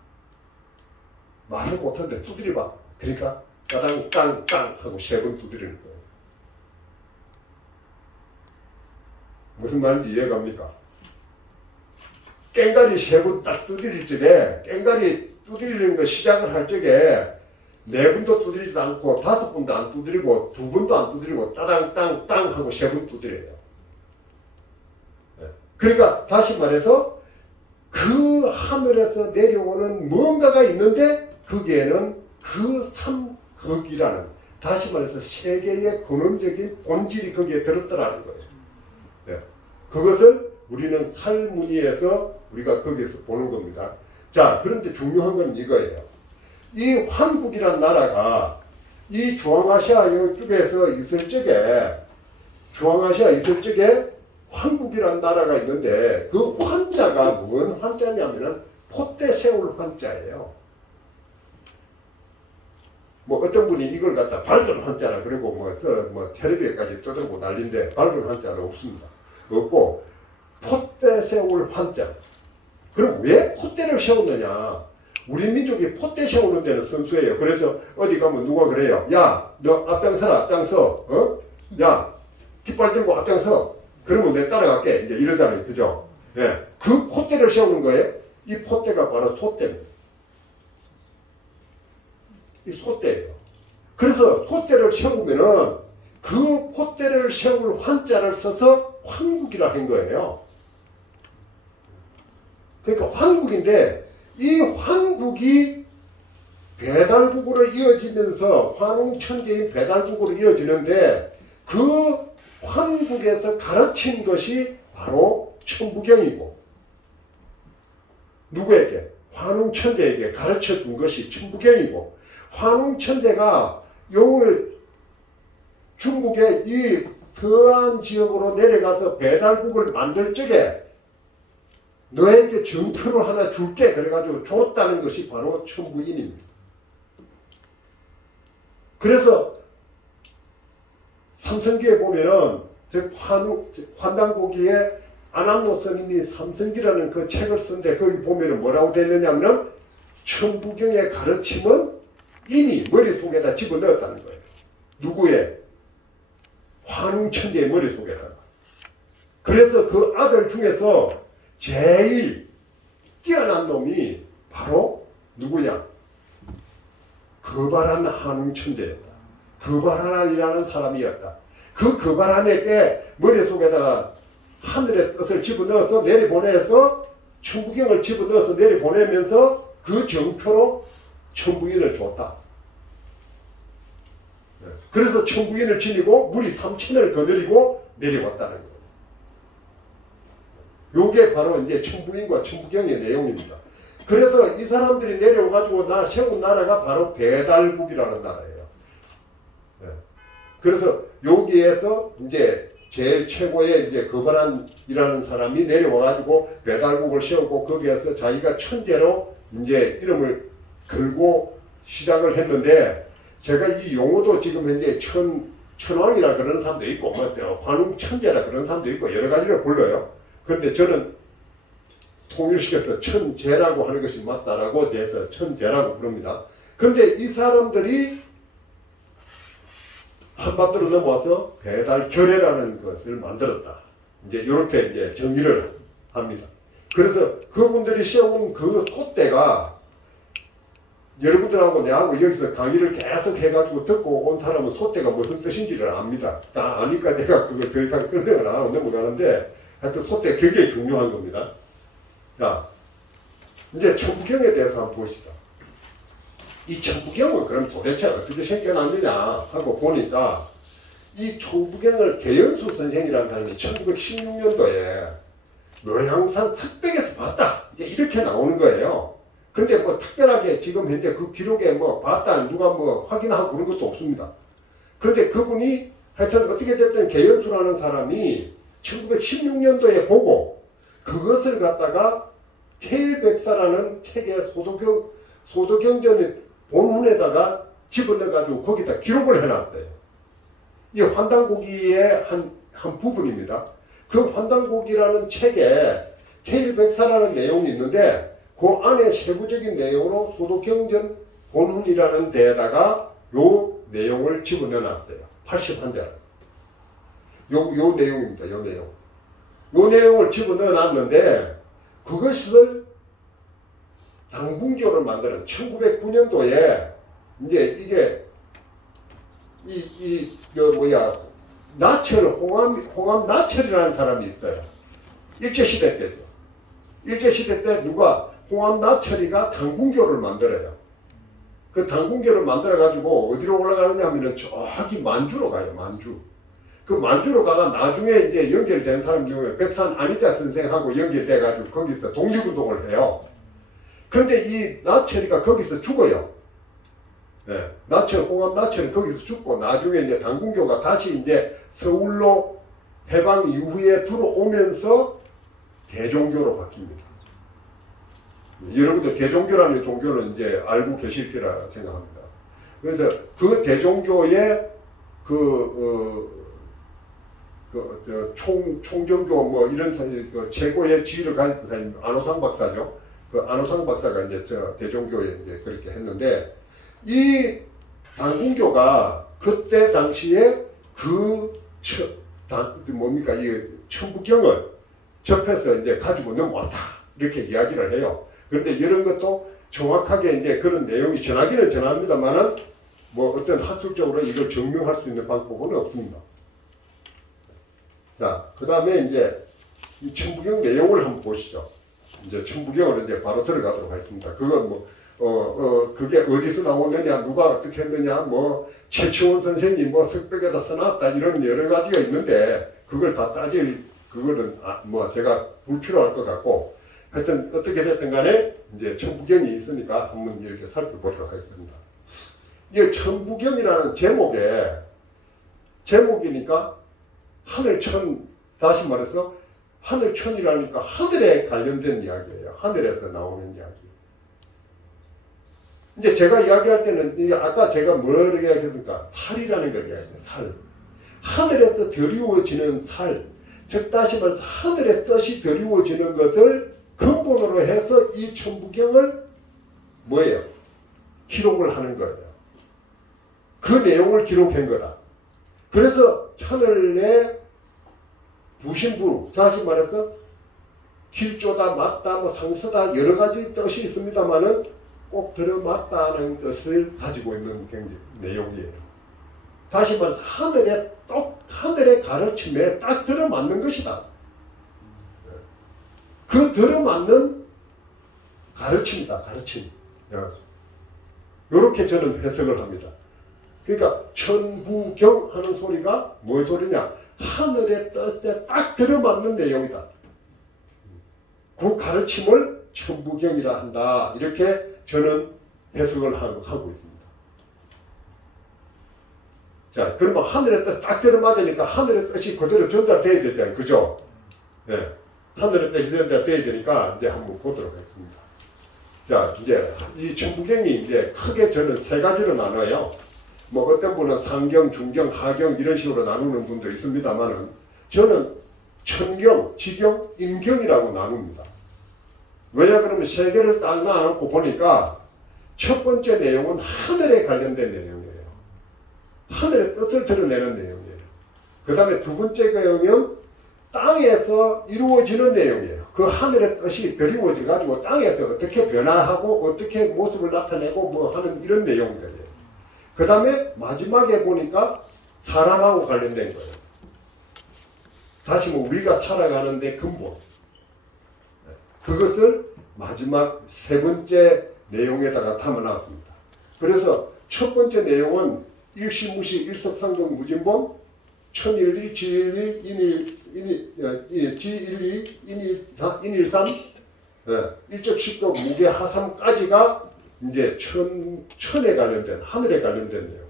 말을 못하는데 두드려봐. 그러니까 따당 땅땅 하고 3번 두드리는 거예요. 무슨 말인지 이해갑니까? 깽가리 3번 딱 두드릴 적에 깽가리 두드리는 거 시작을 할 적에 4번도 두드리지도 않고 5번도 안 두드리고 2번도 안 두드리고 따당 땅땅 하고 3번 두드려요. 그러니까 다시 말해서 그 하늘에서 내려오는 뭔가가 있는데 거기에는 그 삼극이라는, 다시 말해서 세계의 근원적인 본질이 거기에 들었더라는 거예요. 그것을 우리는 살무늬에서 우리가 거기에서 보는 겁니다. 자, 그런데 중요한 건 이거예요. 이 환국이란 나라가 이 중앙아시아 이쪽에서 있을 적에 환국이란 나라가 있는데 그 환자가 뭔 환자냐면은 포떼세울 환자예요. 뭐 어떤 분이 이걸 갖다 밝은 환자라 그리고 뭐 텔레비에까지 떠들고 난리인데 밝은 환자는 없습니다. 없고 포떼세울 환자. 그럼 왜 포떼를 세우느냐? 우리 민족이 포떼 세우는 데는 선수예요. 그래서 어디 가면 누가 그래요. 야, 너 앞장서라, 앞장서. 야, 깃발 들고 앞장서. 그러면 내 따라갈게. 이제 이러잖아요. 그죠? 예. 그 포떼를 세우는 거예요. 이 포떼가 바로 소떼입니다. 이 소떼예요. 그래서 소떼를 세우면은 그 포떼를 세울 환자를 써서 환국이라 한 거예요. 그러니까 환국인데 이 환국이 배달국으로 이어지면서 환웅천재인 배달국으로 이어지는데 그 환국에서 가르친 것이 바로 천부경이고 누구에게? 환웅천재에게 가르쳐 준 것이 천부경이고 환웅천재가 요 중국의 이 서안 지역으로 내려가서 배달국을 만들 적에 너에게 정표를 하나 줄게 그래가지고 줬다는 것이 바로 천부인입니다. 그래서 삼성기에 보면은 환단고기에 안암로 스님이 삼성기라는 그 책을 쓴데 거기 보면은 뭐라고 되어 있느냐면은 천부경의 가르침은 이미 머릿속에다 집어넣었다는 거예요. 누구의? 환웅천재의 머릿속에다가. 그래서 그 아들 중에서 제일 뛰어난 놈이 바로 누구냐? 거바란 환웅천재였다. 거바란이라는 사람이었다. 그 거바란에게 머릿속에다가 하늘의 뜻을 집어넣어서 내려보내서 천부경을 집어넣어서 내려보내면서 그 정표로 천부인을 줬다. 그래서 천부인을 지니고 물이 3천을 거느리고 내려왔다는 거예요. 요게 바로 이제 천부인과 천부경의 내용입니다. 그래서 이 사람들이 내려와가지고 세운 나라가 바로 배달국이라는 나라예요. 그래서 여기에서 이제 제일 최고의 이제 거바란이라는 사람이 내려와가지고 배달국을 세우고 거기에서 자기가 천재로 이제 이름을 걸고 시작을 했는데 제가 이 용어도 지금 현재 천왕이라 그러는 사람도 있고 환웅천재라 그러는 사람도 있고 여러 가지를 불러요. 그런데 저는 통일시켜서 천재라고 하는 것이 맞다라고 해서 천재라고 부릅니다. 그런데 이 사람들이 한반도로 넘어와서 배달결례라는 것을 만들었다. 이제 이렇게 이제 정의를 합니다. 그래서 그분들이 세운 그 솥대가 여러분들하고 내하고 여기서 강의를 계속 해가지고 듣고 온 사람은 솥대가 무슨 뜻인지를 압니다. 아니까 내가 그걸 더 이상 설명을 안 하고 넘어가는데 하여튼 솥대가 굉장히 중요한 겁니다. 자, 이제 천부경에 대해서 한번 보시죠. 이 천부경은 그럼 도대체 어떻게 생겨났느냐 하고 보니까 이 천부경을 계연수 선생이라는 사람이 1916년도에 노양산 습백에서 봤다. 이제 이렇게 나오는 거예요. 근데 뭐 특별하게 지금 현재 그 기록에 뭐 봤다 누가 뭐 확인하고 그런 것도 없습니다. 근데 그분이 하여튼 어떻게 됐든 계연수라는 사람이 1916년도에 보고 그것을 갖다가 케일백사라는 책의 소도경전 본문에다가 집어넣어가지고 거기다 기록을 해놨어요. 이 환단고기의 한 부분입니다. 그 환단고기라는 책에 케일백사라는 내용이 있는데 그 안에 세부적인 내용으로 소도경전 본훈이라는 데에다가 요 내용을 집어넣어놨어요. 80환자. 요 내용입니다. 요 내용. 요 내용을 집어넣어놨는데 그것을 당분교를 만드는 1909년도에 이제 이게 나철 홍암 나철이라는 사람이 있어요. 일제시대 때죠. 일제시대 때 누가 홍암 나철이가 당분교를 만들어요. 그 당분교를 만들어 가지고 어디로 올라가느냐 하면은 저기 만주로 가요. 만주. 그 만주로 가가 나중에 이제 연결된 사람 중에 백산 안희자 선생하고 연결돼가지고 거기서 독립운동을 해요. 근데 이 나철이가 거기서 죽어요. 네. 나철, 홍합 나철은 거기서 죽고 나중에 이제 당군교가 다시 이제 서울로 해방 이후에 들어오면서 대종교로 바뀝니다. 여러분들 대종교라는 종교는 이제 알고 계실 거라 생각합니다. 그래서 그 대종교의 총정교 뭐 이런 그 최고의 지위를 가진 사람이 안호상 박사죠. 그 안호상 박사가 이제 저 대종교에 이제 그렇게 했는데 이 당군교가 그때 당시에 뭡니까 이 천부경을 접해서 이제 가지고 넘어왔다 이렇게 이야기를 해요. 그런데 이런 것도 정확하게 이제 그런 내용이 전하기는 전합니다만은 뭐 어떤 학술적으로 이걸 증명할 수 있는 방법은 없습니다. 자, 그 다음에 이제 이 천부경 내용을 한번 보시죠. 이제 천부경을 이제 바로 들어가도록 하겠습니다. 그건 뭐, 그게 어디서 나오느냐, 누가 어떻게 했느냐, 뭐, 최치원 선생이 뭐 석벽에다 써놨다, 이런 여러 가지가 있는데, 그걸 다 따질, 그거는, 뭐, 제가 불필요할 것 같고, 하여튼, 어떻게 됐든 간에, 이제 천부경이 있으니까 한번 이렇게 살펴보도록 하겠습니다. 이 천부경이라는 제목이니까, 하늘천, 다시 말해서, 하늘천이라니까 하늘에 관련된 이야기예요. 하늘에서 나오는 이야기. 이제 제가 이야기할 때는 아까 제가 뭘 이야기했습니까? 살이라는 걸 이야기해요. 살. 하늘에서 드리워지는 살. 즉 다시 말해서 하늘의 뜻이 드리워지는 것을 근본으로 해서 이 천부경을 뭐예요? 기록을 하는 거예요. 그 내용을 기록한 거다. 그래서 하늘의 부신부, 다시 말해서 길조다, 맞다, 뭐 상서다 여러 가지 뜻이 있습니다만은 꼭 들어맞다는 뜻을 가지고 있는 내용이에요. 다시 말해서 하늘의 가르침에 딱 들어맞는 것이다. 그 들어맞는 가르침이다. 가르침. 이렇게 저는 해석을 합니다. 그러니까 천부경 하는 소리가 뭔 소리냐? 하늘의 뜻에 딱 들어맞는 내용이다. 그 가르침을 천부경이라 한다. 이렇게 저는 해석을 하고 있습니다. 자, 그러면 하늘의 뜻 딱 들어맞으니까 하늘의 뜻이 그대로 전달돼야 되잖아요. 그죠? 네. 하늘의 뜻이 전달돼야 되니까 이제 한번 보도록 하겠습니다. 자, 이제 이 천부경이 이제 크게 저는 세 가지로 나눠요. 뭐 어떤 분은 상경, 중경, 하경 이런 식으로 나누는 분도 있습니다만은 저는 천경, 지경, 인경이라고 나눕니다. 왜냐 그러면 세 개를 딱 나눠놓고 보니까 첫 번째 내용은 하늘에 관련된 내용이에요. 하늘의 뜻을 드러내는 내용이에요. 그 다음에 두 번째 내용은 땅에서 이루어지는 내용이에요. 그 하늘의 뜻이 드리워져 가지고 땅에서 어떻게 변화하고 어떻게 모습을 나타내고 뭐 하는 이런 내용들이에요. 그 다음에 마지막에 보니까 사람하고 관련된 거예요. 다시 뭐 우리가 살아가는데 근본. 그것을 마지막 세 번째 내용에다가 담아놨습니다. 그래서 첫 번째 내용은 일시무시 일석상경 무진본 천일일 지일일 지일이 인일삼 일적십도 무게하삼까지가 이제 천에 관련된 하늘에 관련된 내용.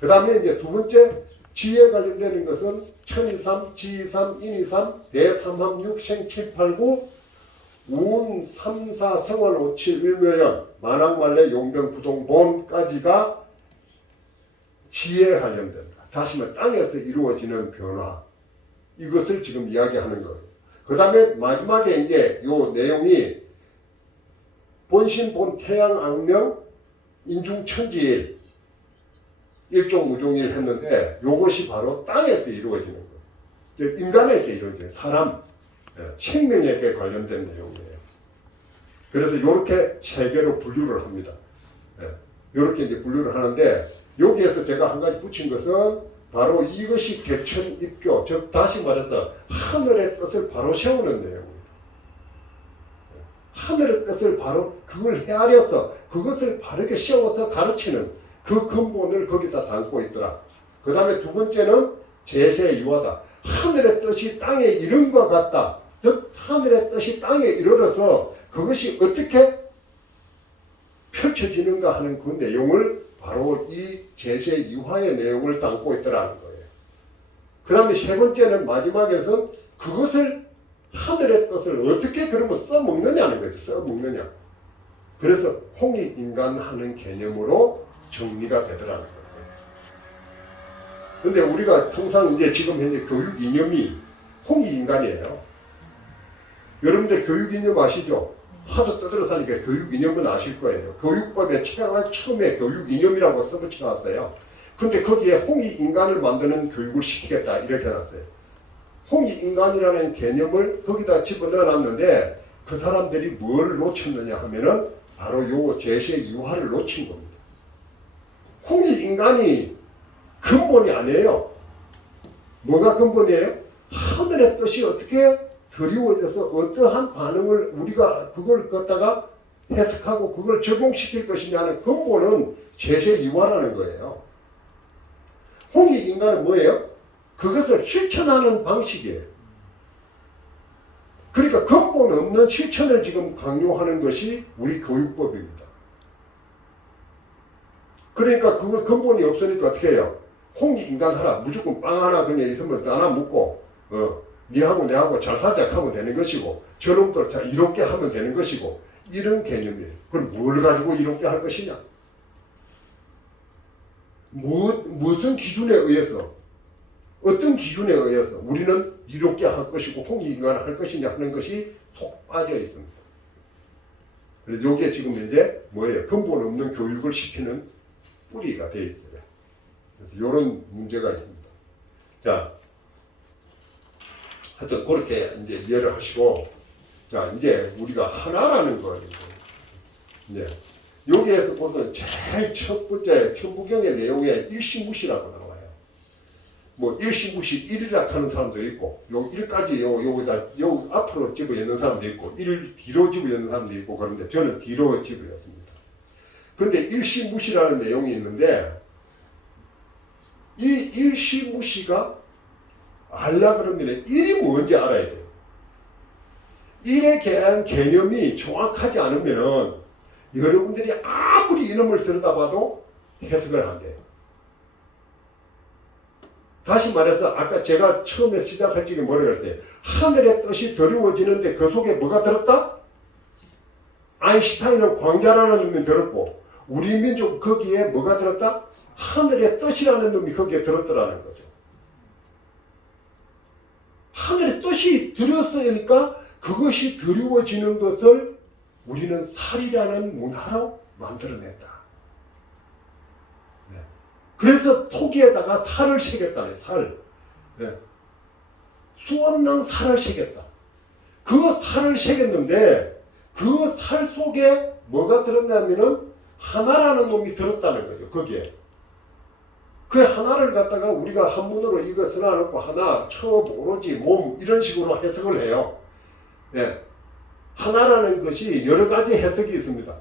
그 다음에 이제 두 번째 지에 관련되는 것은 천이삼, 지이삼, 인이삼, 대삼함육, 생칠팔구, 운, 삼사, 성월, 오칠, 일묘연, 만왕말래, 용병, 부동본까지가 지에 관련된다. 다시 말해 땅에서 이루어지는 변화. 이것을 지금 이야기하는 거예요. 그 다음에 마지막에 이제 요 내용이 본신, 본, 태양, 악명, 인중, 천지일, 일종무종일 했는데 요것이 바로 땅에서 이루어지는 거예요. 인간에게 이루어지는 사람, 생명에게 관련된 내용이에요. 그래서 이렇게 세 개로 분류를 합니다. 이렇게 이제 분류를 하는데 여기에서 제가 한 가지 붙인 것은 바로 이것이 개천입교, 즉 다시 말해서 하늘의 뜻을 바로 세우는 내용입니다. 하늘의 뜻을 바로 그걸 헤아려서 그것을 바르게 세워서 가르치는 그 근본을 거기다 담고 있더라. 그 다음에 두 번째는 제세 유화다. 하늘의 뜻이 땅에 이른 것 같다. 즉 하늘의 뜻이 땅에 이르러서 그것이 어떻게 펼쳐지는가 하는 그 내용을 바로 이 제세 유화의 내용을 담고 있더라는 거예요. 그 다음에 세 번째는 마지막에서 그것을 하늘의 뜻을 어떻게 그러면 써먹느냐는 거죠. 써먹느냐. 그래서 홍익인간하는 개념으로 정리가 되더라는 거예요. 근데 우리가 통상 이제 지금 현재 교육 이념이 홍익인간이에요. 여러분들 교육 이념 아시죠? 하도 떠들어서 하니까 교육 이념은 아실 거예요. 교육법에 처음에 교육 이념이라고 써붙여 놨어요. 근데 거기에 홍익인간을 만드는 교육을 시키겠다 이렇게 해놨어요. 홍익인간이라는 개념을 거기다 집어넣어 놨는데 그 사람들이 뭘 놓쳤느냐 하면은 바로 요 제세 유화를 놓친 겁니다. 홍익인간이 근본이 아니에요. 뭐가 근본이에요? 하늘의 뜻이 어떻게 드리워져서 어떠한 반응을 우리가 그걸 갖다가 해석하고 그걸 적용시킬 것이냐는 근본은 제세 유화라는 거예요. 홍익인간은 뭐예요? 그것을 실천하는 방식이에요. 그러니까 근본 없는 실천을 지금 강요하는 것이 우리 교육법입니다. 그러니까 그거 근본이 없으니까 어떻게 해요? 홍익인간 하라. 무조건 빵 하나 그냥 있으면 하나 먹고 니하고 내하고 잘 살자 하면 되는 것이고 저놈들 잘 이롭게 하면 되는 것이고 이런 개념이에요. 그럼 뭘 가지고 이롭게 할 것이냐? 무슨 기준에 의해서 어떤 기준에 의해서 우리는 이롭게 할 것이고 홍익인간을 할 것이냐 하는 것이 속 빠져 있습니다. 그래서 이게 지금 이제 뭐예요? 근본 없는 교육을 시키는 뿌리가 되어 있어요. 그래서 이런 문제가 있습니다. 자, 하여튼 그렇게 이제 이해를 하시고, 자, 이제 우리가 하나라는 거예요. 네. 여기에서 보면 제일 첫 번째 천부경의 내용에 일시무시라고 나와요. 뭐 일시무시 1이라 하는 사람도 있고, 요 1까지 여기다 요 앞으로 집어넣는 사람도 있고, 1을 뒤로 집어넣는 사람도 있고 그런데 저는 뒤로 집어넣습니다. 근데 일시무시라는 내용이 있는데 이 일시무시가 알라 그러면 1이 뭔지 알아야 돼요. 1에 대한 개념이 정확하지 않으면 여러분들이 아무리 이놈을 들여다봐도 해석을 안 돼요. 다시 말해서 아까 제가 처음에 시작할 적에 뭐라 그랬어요? 하늘의 뜻이 드리워지는데 그 속에 뭐가 들었다? 아인슈타인은 광자라는 놈이 들었고 우리 민족 거기에 뭐가 들었다? 하늘의 뜻이라는 놈이 거기에 들었더라는 거죠. 하늘의 뜻이 들었으니까 그것이 드리워지는 것을 우리는 살이라는 문화로 만들어냈다. 네. 그래서 토기에다가 살을 새겼다네, 살. 네. 수없는 살을 새겼다. 그 살을 새겼는데 그 살 속에 뭐가 들었냐면은 하나라는 놈이 들었다는 거죠, 거기에. 그 하나를 갖다가 우리가 한문으로 이거 써놔놓고 하나, 첩, 오로지, 몸 이런 식으로 해석을 해요. 네. 하나라는 것이 여러 가지 해석이 있습니다.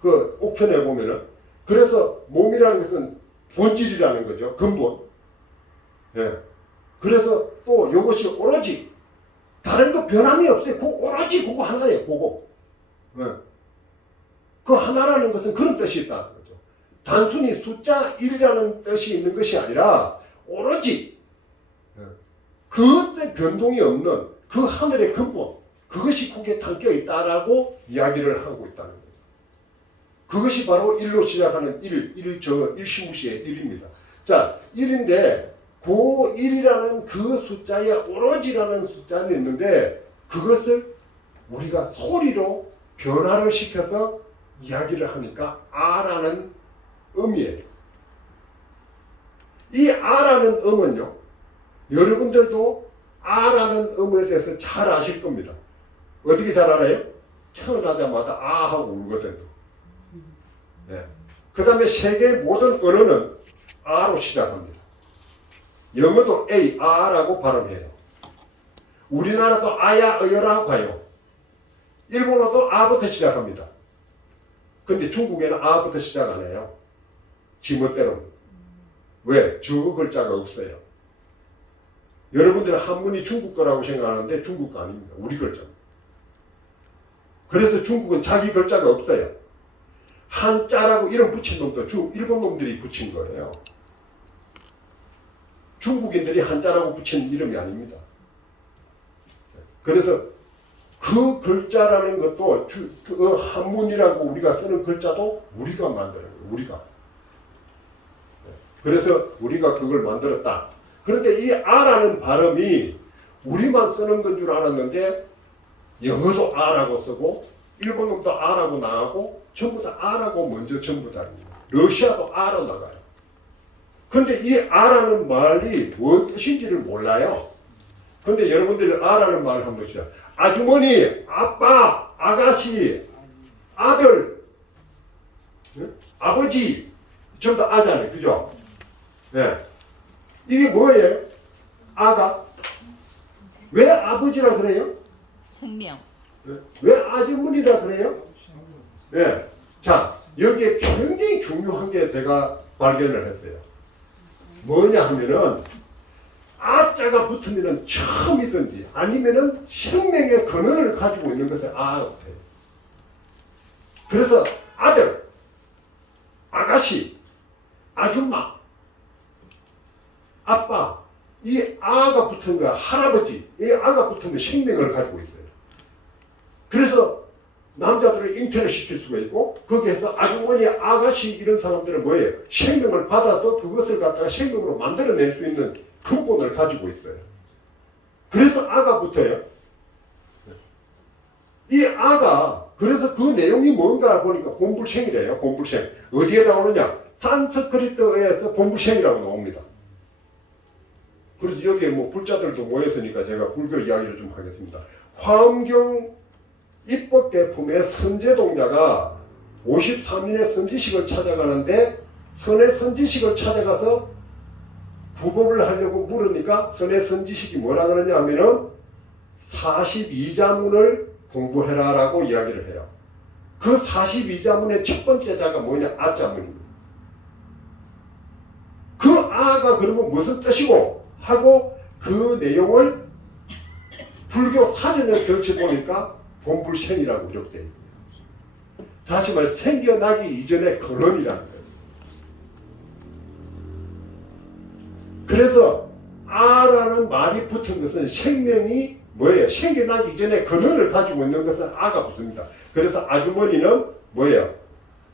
그 옥편에 보면은. 그래서 몸이라는 것은 본질이라는 거죠. 근본. 네. 그래서 또 이것이 오로지 다른 거 변함이 없어요. 그 오로지 그거 하나예요. 그거. 네. 그 하나라는 것은 그런 뜻이 있다는 거죠. 단순히 숫자 1이라는 뜻이 있는 것이 아니라 오로지 그때 변동이 없는 그 하늘의 근본 그것이 거기에 담겨 있다라고 이야기를 하고 있다는 거죠. 그것이 바로 1로 시작하는 일시무시의 1입니다. 자, 1인데 그 1이라는 그 숫자에 오로지라는 숫자는 있는데 그것을 우리가 소리로 변화를 시켜서 이야기를 하니까 아라는 음이에요. 이 아라는 음은요, 여러분들도 아라는 음에 대해서 잘 아실 겁니다. 어떻게 잘 알아요? 태어나자마자 아 하고 울거든요. 네. 그 다음에 세계 모든 언어는 아로 시작합니다. 영어도 A, 아라고 발음해요. 우리나라도 아야, 어여라고 가요. 일본어도 아부터 시작합니다. 근데 중국에는 아부터 시작 안 해요. 지멋대로. 왜? 저 글자가 없어요. 여러분들은 한문이 중국 거라고 생각하는데 중국 거 아닙니다. 우리 글자입니다. 그래서 중국은 자기 글자가 없어요. 한자라고 이름 붙인 놈도 일본 놈들이 붙인 거예요. 중국인들이 한자라고 붙인 이름이 아닙니다. 그래서 그 글자라는 것도 그 한문이라고 우리가 쓰는 글자도 우리가 만드는 거예요. 우리가. 그래서 우리가 그걸 만들었다. 그런데 이 아라는 발음이 우리만 쓰는 건 줄 알았는데 영어도 아라고 쓰고 일본 놈도 아라고 나가고 전부 다 아라고 먼저 전부 다 러시아도 아로 나가요. 그런데 이 아라는 말이 무슨 뜻인지를 몰라요. 그런데 여러분들이 아라는 말을 한번 보시죠. 아주머니, 아빠, 아가씨, 아들, 아버지 전부 다 아잖아요. 그죠? 네. 이게 뭐예요? 아가? 왜 아버지라 그래요? 생명. 왜 아주머니라 그래요? 네. 자, 여기에 굉장히 중요한 게 제가 발견을 했어요. 뭐냐 하면은 아자가 붙으면은 처음이든지 아니면은 생명의 근원을 가지고 있는 것을 아가 붙어요. 그래서 아들, 아가씨, 아줌마, 아빠, 이 아가 붙은 거야. 할아버지, 이 아가 붙으면 생명을 가지고 있어요. 그래서 남자들을 잉태를 시킬 수가 있고 거기에서 아주머니, 아가씨 이런 사람들은 뭐예요? 생명을 받아서 그것을 갖다가 생명으로 만들어낼 수 있는 근본을 가지고 있어요. 그래서 아가 붙어요. 이 아가 그래서 그 내용이 뭔가 보니까 본불생이래요. 본불생. 어디에 나오느냐? 산스크리트어에서 본불생이라고 나옵니다. 그래서 여기에 뭐 불자들도 모였으니까 제가 불교 이야기를 좀 하겠습니다. 화엄경 입법대품의 선제동자가 53인의 선지식을 찾아가는데 선의 선지식을 찾아가서 부법을 하려고 물으니까 선의 선지식이 뭐라 그러냐 하면은 42자문을 공부해라 라고 이야기를 해요. 그 42자문의 첫 번째 자가 뭐냐? 아자문입니다. 그 아가 그러면 무슨 뜻이고 하고 그 내용을 불교 사전에 걸쳐보니까 본불생이라고 기록되어 있어요. 다시 말해 생겨나기 이전의 근원이라는 거예요. 그래서 아라는 말이 붙은 것은 생명이 뭐예요? 생겨나기 이전에 근원을 가지고 있는 것은 아가 붙습니다. 그래서 아주머니는 뭐예요?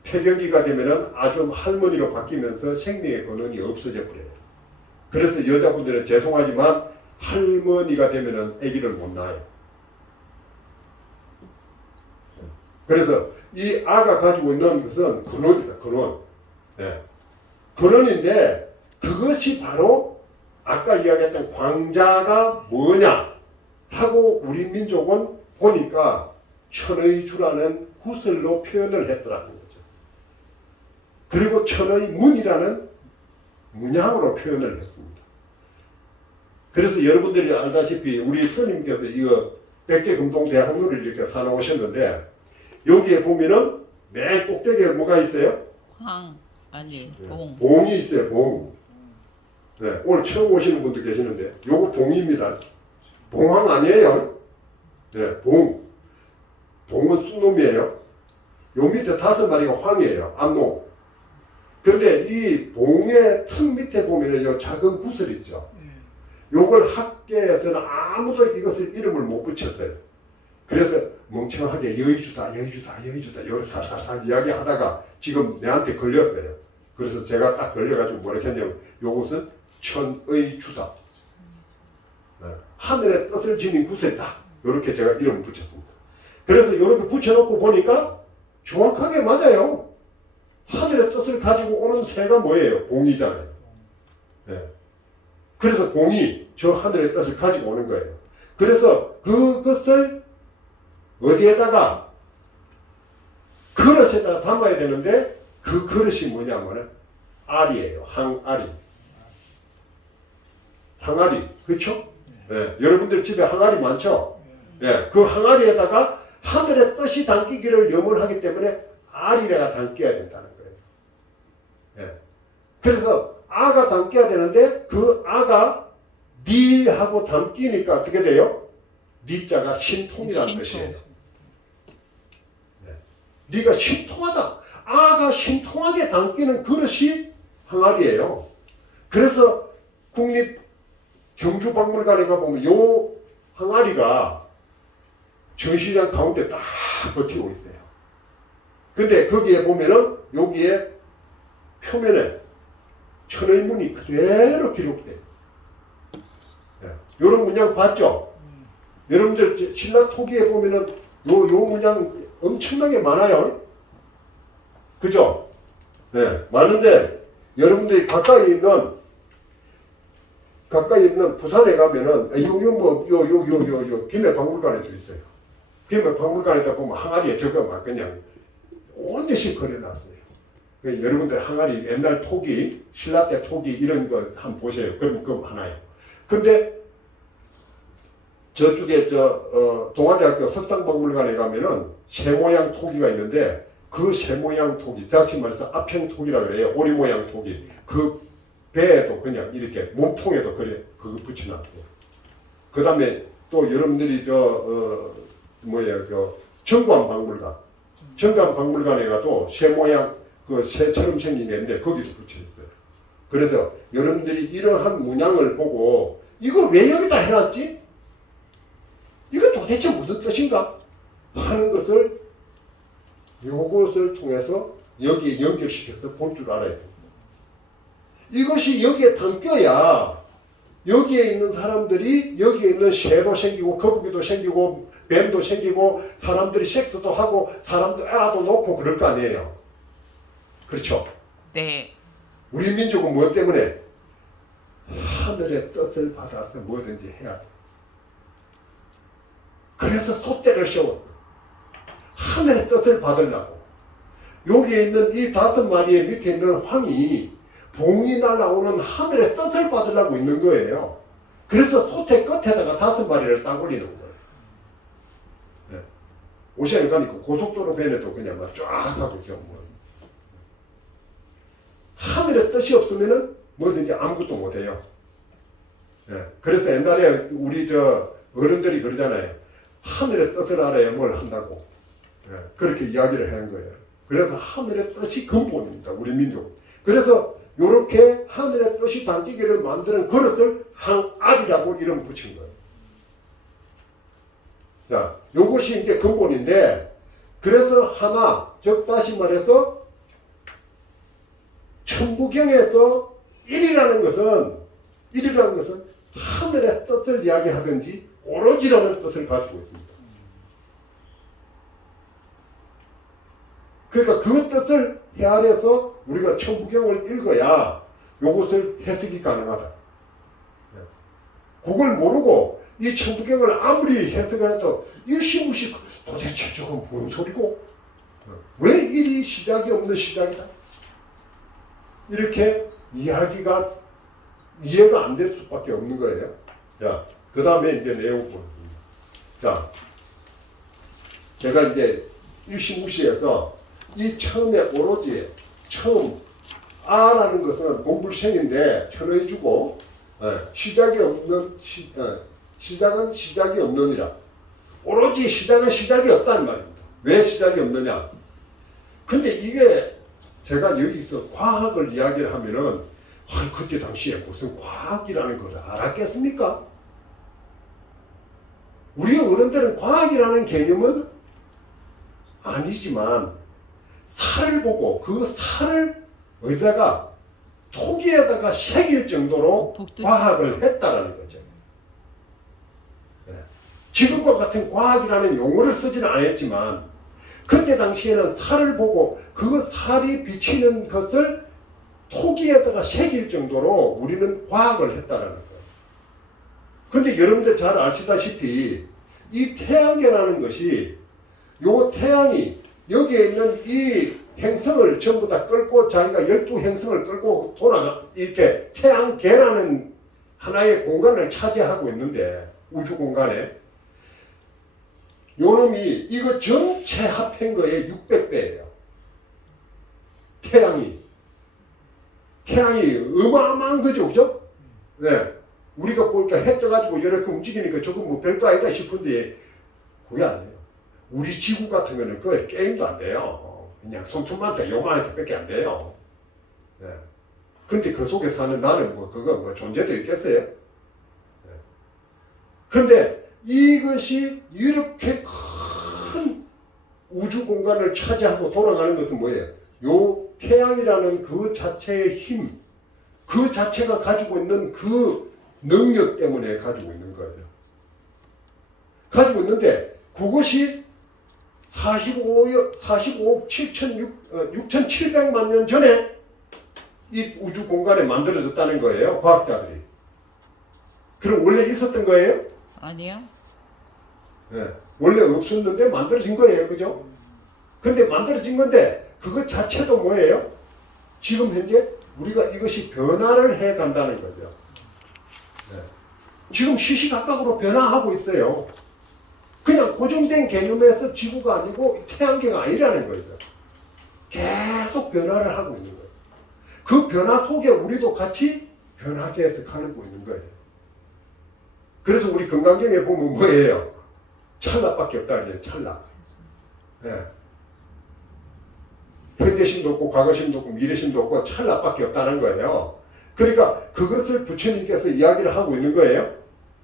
폐경기가 되면은 할머니로 바뀌면서 생명의 근원이 없어져 버려요. 그래서 여자분들은 죄송하지만 할머니가 되면은 아기를 못 낳아요. 그래서 이 아가 가지고 있는 것은 근원이다. 근원. 네. 근원인데 그것이 바로 아까 이야기했던 광자가 뭐냐 하고 우리 민족은 보니까 천의 주라는 구슬로 표현을 했더라는 거죠. 그리고 천의 문이라는 문양으로 표현을 했습니다. 그래서 여러분들이 알다시피 우리 스님께서 이거 백제금동대학로를 이렇게 사놓으셨는데 여기에 보면은 맨 꼭대기에 뭐가 있어요? 봉이 있어요. 봉. 네, 오늘 처음 오시는 분도 계시는데 요거 봉입니다. 봉황 아니에요. 네, 봉. 봉은 쑥놈이에요. 요 밑에 5마리가 황이에요. 암놈. 근데 이 봉의 턱 밑에 보면은 요 작은 구슬 있죠. 요걸 학계에서는 아무도 이것을 이름을 못 붙였어요. 그래서 멍청하게 여의주다 여기 살살살 이야기하다가 지금 내한테 걸렸어요. 그래서 제가 딱 걸려가지고 뭐라 했냐면 요것은 천의 주다. 하늘의 뜻을 지닌 구슬이다. 이렇게 제가 이름을 붙였습니다. 그래서 이렇게 붙여놓고 보니까 정확하게 맞아요. 하늘의 뜻을 가지고 오는 새가 뭐예요? 봉이잖아요. 네. 그래서 봉이 저 하늘의 뜻을 가지고 오는 거예요. 그래서 그것을 어디에다가 그릇에다 담아야 되는데 그 그릇이 뭐냐면 알이에요. 항알이. 항알이. 그렇죠? 네. 여러분들 집에 항알이 많죠? 네. 그 항알이에다가 하늘의 뜻이 담기기를 염원하기 때문에 알이래가 담겨야 된다는 거예요. 네. 그래서 아가 담겨야 되는데 그 아가 니하고 담기니까 어떻게 돼요? 니자가 신통이라는 뜻이에요. 네. 니가 신통하다. 아가 신통하게 담기는 그릇이 항아리예요. 그래서 국립 경주박물관에 가보면 요 항아리가 전시장 가운데 딱 버티고 있어요. 근데 거기에 보면은 여기에 표면에 천의문이 그대로 기록돼요. 네. 요런 문양 봤죠? 여러분들 신라 토기에 보면은 요 문양 엄청나게 많아요. 그죠? 네. 많은데 여러분들이 가까이 있는 부산에 가면은 요 김해박물관에도 있어요. 김해박물관에다 보면 항아리에 저거 막 그냥 온 데씩 그려놨어요. 여러분들 항아리 옛날 토기, 신라 때 토기 이런 거 한번 보세요. 그럼 그거 많아요. 근데 저쪽에 동아대학교 석당박물관에 가면은 새 모양 토기가 있는데 그 새 모양 토기, 다시 말해서 압형 토기라 그래요. 오리 모양 토기. 그 배에도 그냥 이렇게 몸통에도 그래 그거 붙여놨대요. 그 다음에 또 여러분들이 정관박물관에 가도 새 모양 그 새처럼 생긴 게 있는데 거기도 붙여 있어요. 그래서 여러분들이 이러한 문양을 보고 이거 왜 여기다 해놨지? 이거 도대체 무슨 뜻인가? 하는 것을 요것을 통해서 여기에 연결시켜서 볼 줄 알아야 됩니다. 이것이 여기에 담겨야 여기에 있는 사람들이 여기에 있는 새도 생기고 거북이도 생기고 뱀도 생기고 사람들이 섹스도 하고 사람들 애도 놓고 그럴 거 아니에요. 그렇죠? 네. 우리 민족은 무엇 때문에? 하늘의 뜻을 받아서 뭐든지 해야 돼. 그래서 소떼를 세웠어. 하늘의 뜻을 받으려고. 여기에 있는 이 5마리의 밑에 있는 황이 봉이 날아오는 하늘의 뜻을 받으려고 있는 거예요. 그래서 소태 끝에다가 5마리를 딱 올리는 거예요. 네. 오시안에 가니까 고속도로 배에도 그냥 막 쫙 하고 있죠. 하늘의 뜻이 없으면은 뭐든지 아무것도 못해요. 네. 그래서 옛날에 우리 어른들이 그러잖아요. 하늘의 뜻을 알아야 뭘 한다고. 네. 그렇게 이야기를 하는 거예요. 그래서 하늘의 뜻이 근본입니다. 우리 민족. 그래서 이렇게 하늘의 뜻이 담기기를 만드는 그릇을 항아리라고 이름 붙인 거예요. 자, 요것이 이제 근본인데, 그래서 하나, 즉 다시 말해서 천부경에서 일이라는 것은 하늘의 뜻을 이야기하든지 오로지라는 뜻을 가지고 있습니다. 그러니까 그 뜻을 헤아려서 우리가 천부경을 읽어야 이것을 해석이 가능하다. 그걸 모르고 이 천부경을 아무리 해석을 해도 일시무시 도대체 저건 뭔 소리고 왜 일이 시작이 없는 시작이다. 이렇게 이야기가 이해가 안 될 수밖에 없는 거예요. 자, 그 다음에 이제 내용 보겠습니다. 자, 제가 이제 일시무시해서 이 처음에 오로지 처음 아라는 것은 공불생인데 천의주고 시작이 없는 시작은 시작이 없느니라. 오로지 시작은 시작이 없다는 말입니다. 왜 시작이 없느냐? 근데 이게 제가 여기서 과학을 이야기를 하면은 그때 당시에 무슨 과학이라는 걸 알았겠습니까? 우리 어른들은 과학이라는 개념은 아니지만 살을 보고 그 살을 어디다가 토기에다가 새길 정도로 과학을 했다라는 거죠. 네. 지금과 같은 과학이라는 용어를 쓰지는 않았지만 그때 당시에는 살을 보고 그 살이 비치는 것을 토기에다가 새길 정도로 우리는 과학을 했다라는 거예요. 그런데 여러분들 잘 아시다시피 이 태양계라는 것이 요 태양이 여기에 있는 이 행성을 전부 다 끌고 자기가 12행성을 끌고 이렇게 태양계라는 하나의 공간을 차지하고 있는데 우주 공간에 요놈이 이거 전체 합한 거에 600배예요. 태양이 어마어마한 거죠, 그죠? 네. 우리가 보니까 해 떠가지고 이렇게 움직이니까 저거 뭐 별거 아니다 싶은데 그게 아니에요. 우리 지구 같은 거는 그 게임도 안 돼요. 그냥 손톱만 더 요만하게 밖에 안 돼요. 네. 근데 그 속에 사는 나는 뭐 그거 뭐 존재도 있겠어요? 네. 근데 이것이 이렇게 큰 우주 공간을 차지하고 돌아가는 것은 뭐예요? 요 태양이라는 그 자체의 힘, 그 자체가 가지고 있는 그 능력 때문에 가지고 있는 거예요. 가지고 있는데 그것이 45억 6,700만 년 전에 이 우주 공간에 만들어졌다는 거예요. 과학자들이. 그럼 원래 있었던 거예요? 아니요. 네. 원래 없었는데 만들어진 거예요. 그죠? 근데 만들어진 건데 그것 자체도 뭐예요? 지금 현재 우리가 이것이 변화를 해 간다는 거죠. 네. 지금 시시각각으로 변화하고 있어요. 그냥 고정된 개념에서 지구가 아니고 태양계가 아니라는 거죠. 계속 변화를 하고 있는 거예요. 그 변화 속에 우리도 같이 변하게 해서 가고 있는 거예요. 그래서 우리 건강경에 보면 뭐예요? 찰나밖에 없다. 찰나. 네. 현재심도 없고 과거심도 없고 미래심도 없고 찰나밖에 없다는 거예요. 그러니까 그것을 부처님께서 이야기를 하고 있는 거예요.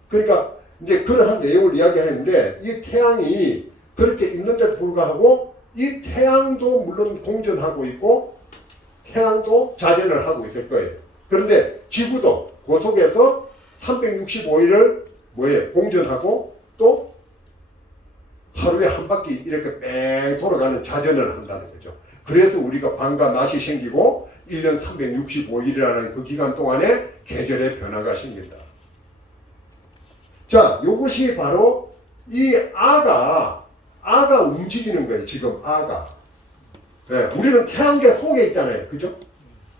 그러니까 이제 그러한 내용을 이야기하는데 이 태양이 그렇게 있는데도 불구하고 이 태양도 물론 공전하고 있고 태양도 자전을 하고 있을 거예요. 그런데 지구도 그 속에서 365일을 뭐예요? 공전하고 또 하루에 한 바퀴 이렇게 뺑 돌아가는 자전을 한다는 거죠. 그래서 우리가 밤과 낮이 생기고 1년 365일이라는 그 기간 동안에 계절의 변화가 생긴다. 자, 요것이 바로 이 아가 움직이는 거예요. 지금 아가. 네, 우리는 태양계 속에 있잖아요. 그죠?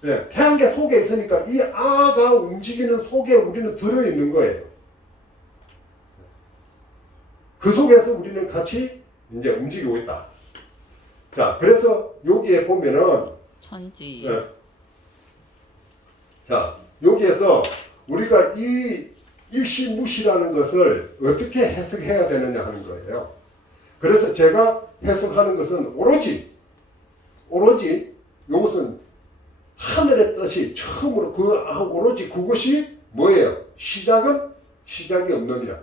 네, 태양계 속에 있으니까 이 아가 움직이는 속에 우리는 들어있는 거예요. 그 속에서 우리는 같이 이제 움직이고 있다. 자, 그래서 여기에 보면은 천지. 네. 자, 여기에서 우리가 이 일시무시라는 것을 어떻게 해석해야 되느냐 하는 거예요. 그래서 제가 해석하는 것은 오로지 이것은 하늘의 뜻이 처음으로 오로지 그것이 뭐예요? 시작이 없느니라.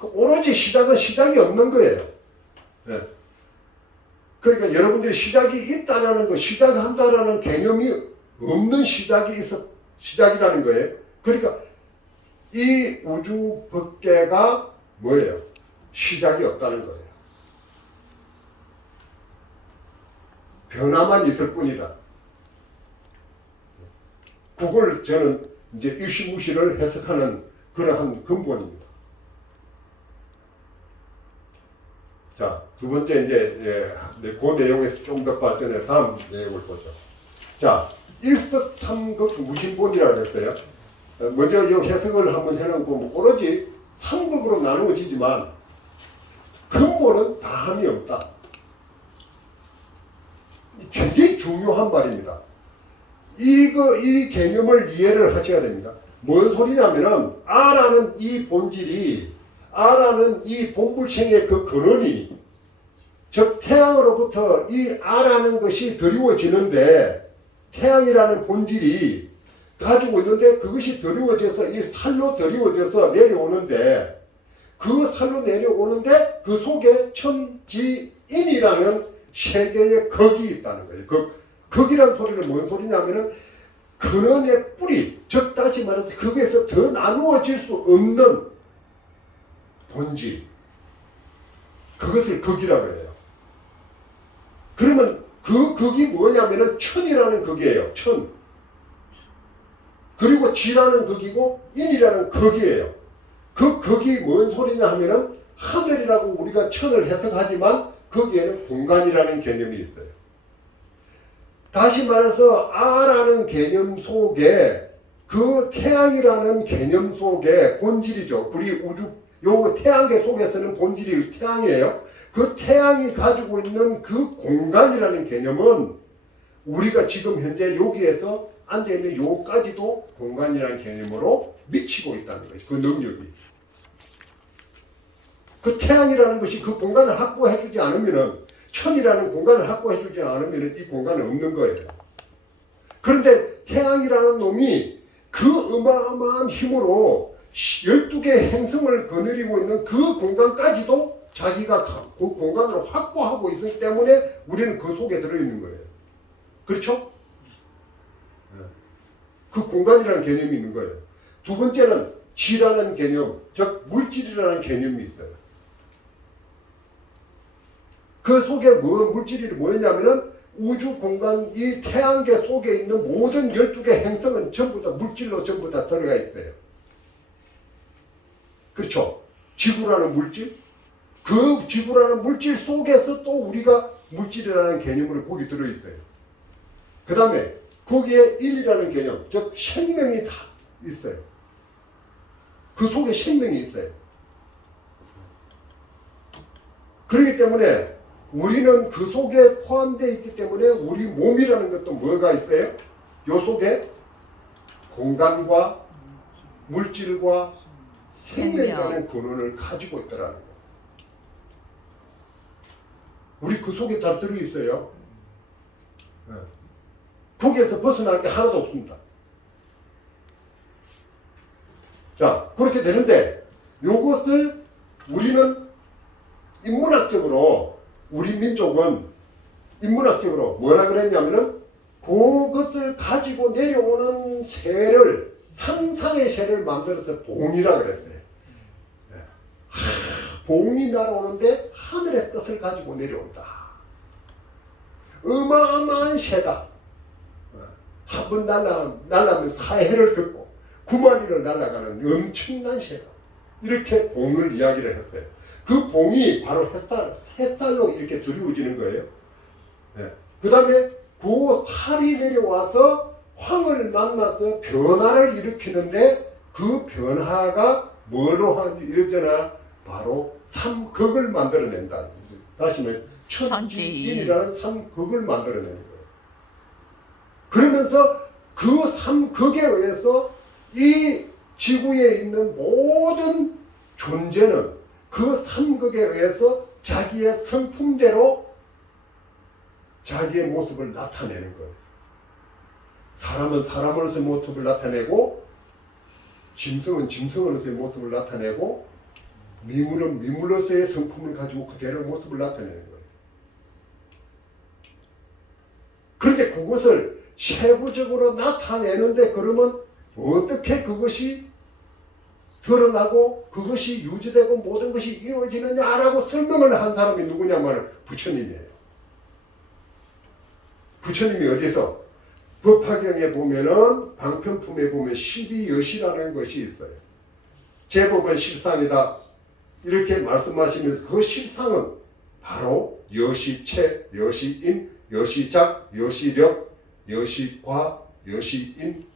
오로지 시작은 시작이 없는 거예요. 네. 그러니까 여러분들이 시작이 있다라는 거, 시작한다라는 개념이 없는 시작이라는 거예요. 그러니까 이 우주 법계가 뭐예요? 시작이 없다는 거예요. 변화만 있을 뿐이다. 그걸 저는 이제 일시무시를 해석하는 그러한 근본입니다. 자, 두 번째 이제 그 내용에서 좀 더 발전해 다음 내용을 보죠. 자, 일석삼극 무신본이라고 했어요. 먼저 이 해석을 한번 해놓고 보면 오로지 삼극으로 나누어지지만 근본은 다함이 없다. 굉장히 중요한 말입니다. 이 개념을 이해를 하셔야 됩니다. 뭔 소리냐면은 아라는 이 본질이 아라는 이 본불생의 그 근원이 즉 태양으로부터 이 아라는 것이 드리워지는데 태양이라는 본질이 가지고 있는데 그것이 드리워져서 이 살로 드리워져서 내려오는데 그 살로 내려오는데 그 속에 천지인이라는 세계의 극이 있다는 거예요. 극이라는 소리는 뭔 소리냐면은 근원의 뿌리, 즉 다시 말해서 극에서 더 나누어질 수 없는 본질, 그것을 극이라고 해요. 그러면 그 극이 뭐냐면은 천이라는 극이에요. 천. 그리고 지라는 극이고 인이라는 극이에요. 그 극이 뭔 소리냐 하면은 하늘이라고 우리가 천을 해석하지만 거기에는 공간이라는 개념이 있어요. 다시 말해서 아라는 개념 속에 그 태양이라는 개념 속에 본질이죠. 우리 우주 요 태양계 속에서는 본질이 태양이에요. 그 태양이 가지고 있는 그 공간이라는 개념은 우리가 지금 현재 여기에서 앉아있는 요까지도 공간이라는 개념으로 미치고 있다는 거지. 그 능력이. 그 태양이라는 것이 그 공간을 확보해주지 않으면은, 천이라는 공간을 확보해주지 않으면은 이 공간은 없는 거예요. 그런데 태양이라는 놈이 그 어마어마한 힘으로 12개의 행성을 거느리고 있는 그 공간까지도 자기가 그 공간을 확보하고 있기 때문에 우리는 그 속에 들어있는 거예요. 그렇죠? 그 공간이라는 개념이 있는 거예요. 두 번째는 지라는 개념, 즉 물질이라는 개념이 있어요. 그 속에 물질이 뭐였냐면은 우주 공간, 이 태양계 속에 있는 모든 12개 행성은 전부 다 물질로 전부 다 들어가 있어요. 그렇죠? 지구라는 물질, 그 지구라는 물질 속에서 또 우리가 물질이라는 개념으로 거기 들어있어요. 그 다음에 거기에 인이라는 개념, 즉 생명이 다 있어요. 그 속에 생명이 있어요. 그렇기 때문에 우리는 그 속에 포함되어 있기 때문에 우리 몸이라는 것도 뭐가 있어요? 요 속에 공간과 물질과 생명이라는 근원을 가지고 있더라는 거예요. 우리 그 속에 다 들어있어요. 거기에서 벗어날 게 하나도 없습니다. 자, 그렇게 되는데 요것을 우리는 인문학적으로, 우리 민족은 인문학적으로 뭐라 그랬냐면은 그것을 가지고 내려오는 새를, 상상의 새를 만들어서 봉이라 그랬어요. 봉이 날아오는데 하늘의 뜻을 가지고 내려온다. 어마어마한 새가 한 번 날아가면 사해를 걷고 9마리를 날아가는 엄청난 새가, 이렇게 봉을 이야기를 했어요. 그 봉이 바로 햇살로 이렇게 두려워지는 거예요. 그 다음에 그 살이 내려와서 황을 만나서 변화를 일으키는데 그 변화가 뭐로 이러잖아. 바로 삼극을 만들어낸다. 다시 말해 천지인이라는 삼극을 만들어내는 거예요. 그러면서 그 삼극에 의해서 이 지구에 있는 모든 존재는 그 삼극에 의해서 자기의 성품대로 자기의 모습을 나타내는 거예요. 사람은 사람으로서의 모습을 나타내고, 짐승은 짐승으로서의 모습을 나타내고, 미물은 미물로서의 성품을 가지고 그대로 모습을 나타내는 거예요. 그런데 그것을 세부적으로 나타내는데 그러면 어떻게 그것이 드러나고 그것이 유지되고 모든 것이 이루어지느냐라고 설명을 한 사람이 누구냐면 부처님이에요. 부처님이 어디서? 법화경에 보면은 방편품에 보면 12여시라는 것이 있어요. 제법은 실상이다, 이렇게 말씀하시면서 그 실상은 바로 여시체, 여시인, 여시작, 여시력, 여시과, 여시인,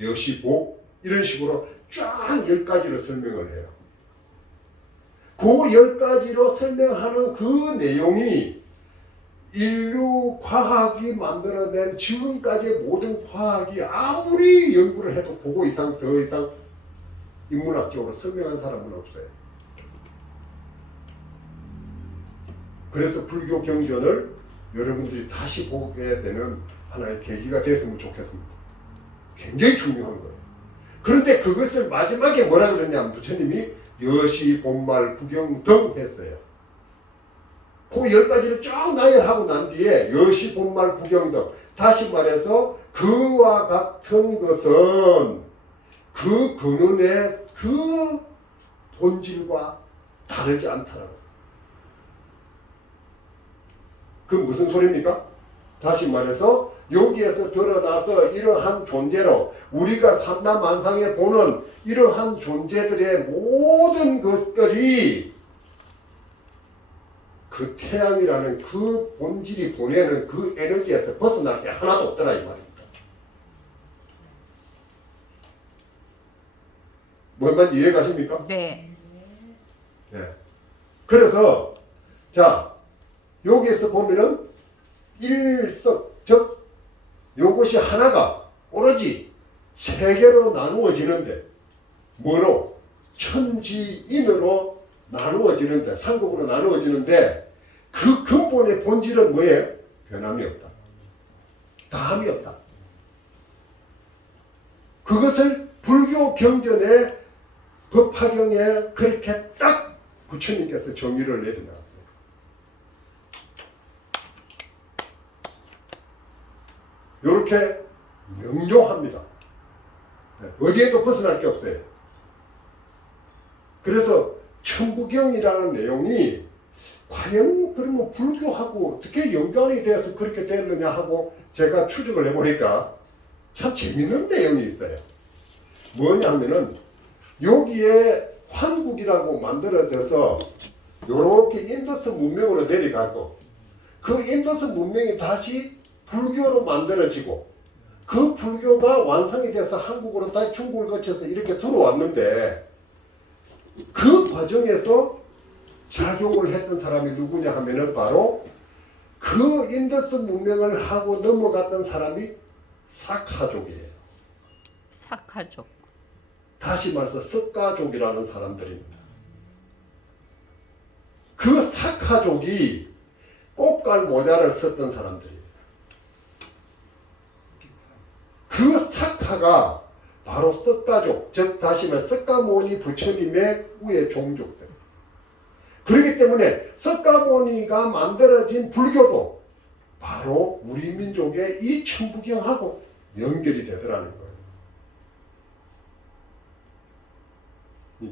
여시복, 이런 식으로 쫙 10가지로 설명을 해요. 그 10가지로 설명하는 그 내용이 인류 과학이 만들어낸 지금까지의 모든 과학이 아무리 연구를 해도 그거 이상 더 이상 인문학적으로 설명한 사람은 없어요. 그래서 불교 경전을 여러분들이 다시 보게 되는 하나의 계기가 됐으면 좋겠습니다. 굉장히 중요한 거예요. 그런데 그것을 마지막에 뭐라 그랬냐면 부처님이 여시, 본말, 구경 등 했어요. 그 10가지를 쭉 나열하고 난 뒤에 여시, 본말, 구경 등, 다시 말해서 그와 같은 것은 그 근원의 그 본질과 다르지 않다라고. 그 무슨 소리입니까? 다시 말해서 여기에서 드러나서 이러한 존재로 우리가 삼라만상에 보는 이러한 존재들의 모든 것들이 그 태양이라는 그 본질이 보내는 그 에너지에서 벗어날 게 하나도 없더라 이 말입니다. 뭔 말인지 이해 가십니까? 네. 네. 그래서 자 여기에서 보면은 일석, 즉 요것이 하나가 오로지 세 개로 나누어지는데 뭐로? 천지인으로 나누어지는데, 삼국으로 나누어지는데 그 근본의 본질은 뭐예요? 변함이 없다. 다함이 없다. 그것을 불교 경전의 법화경에 그렇게 딱 부처님께서 정의를 내려놨어요. 이렇게 명료합니다. 어디에도 벗어날 게 없어요. 그래서 천부경이라는 내용이 과연 그러면 불교하고 어떻게 연관이 되어서 그렇게 됐느냐 하고 제가 추적을 해보니까 참 재밌는 내용이 있어요. 뭐냐면은 여기에 환국이라고 만들어져서 요렇게 인더스 문명으로 내려가고 그 인더스 문명이 다시 불교로 만들어지고 그 불교가 완성이 돼서 한국으로 다시 중국을 거쳐서 이렇게 들어왔는데 그 과정에서 작용을 했던 사람이 누구냐 하면은 바로 그 인더스 문명을 하고 넘어갔던 사람이 사카족이에요. 사카족. 다시 말해서 석가족이라는 사람들입니다. 그 사카족이 꽃갈 모자를 썼던 사람들이에요. 그 사카가 바로 석가족, 즉 다시 말해 석가모니 부처님의 후의 종족들. 그렇기 때문에 석가모니가 만들어진 불교도 바로 우리 민족의 이 천부경하고 연결이 되더라는 거예요.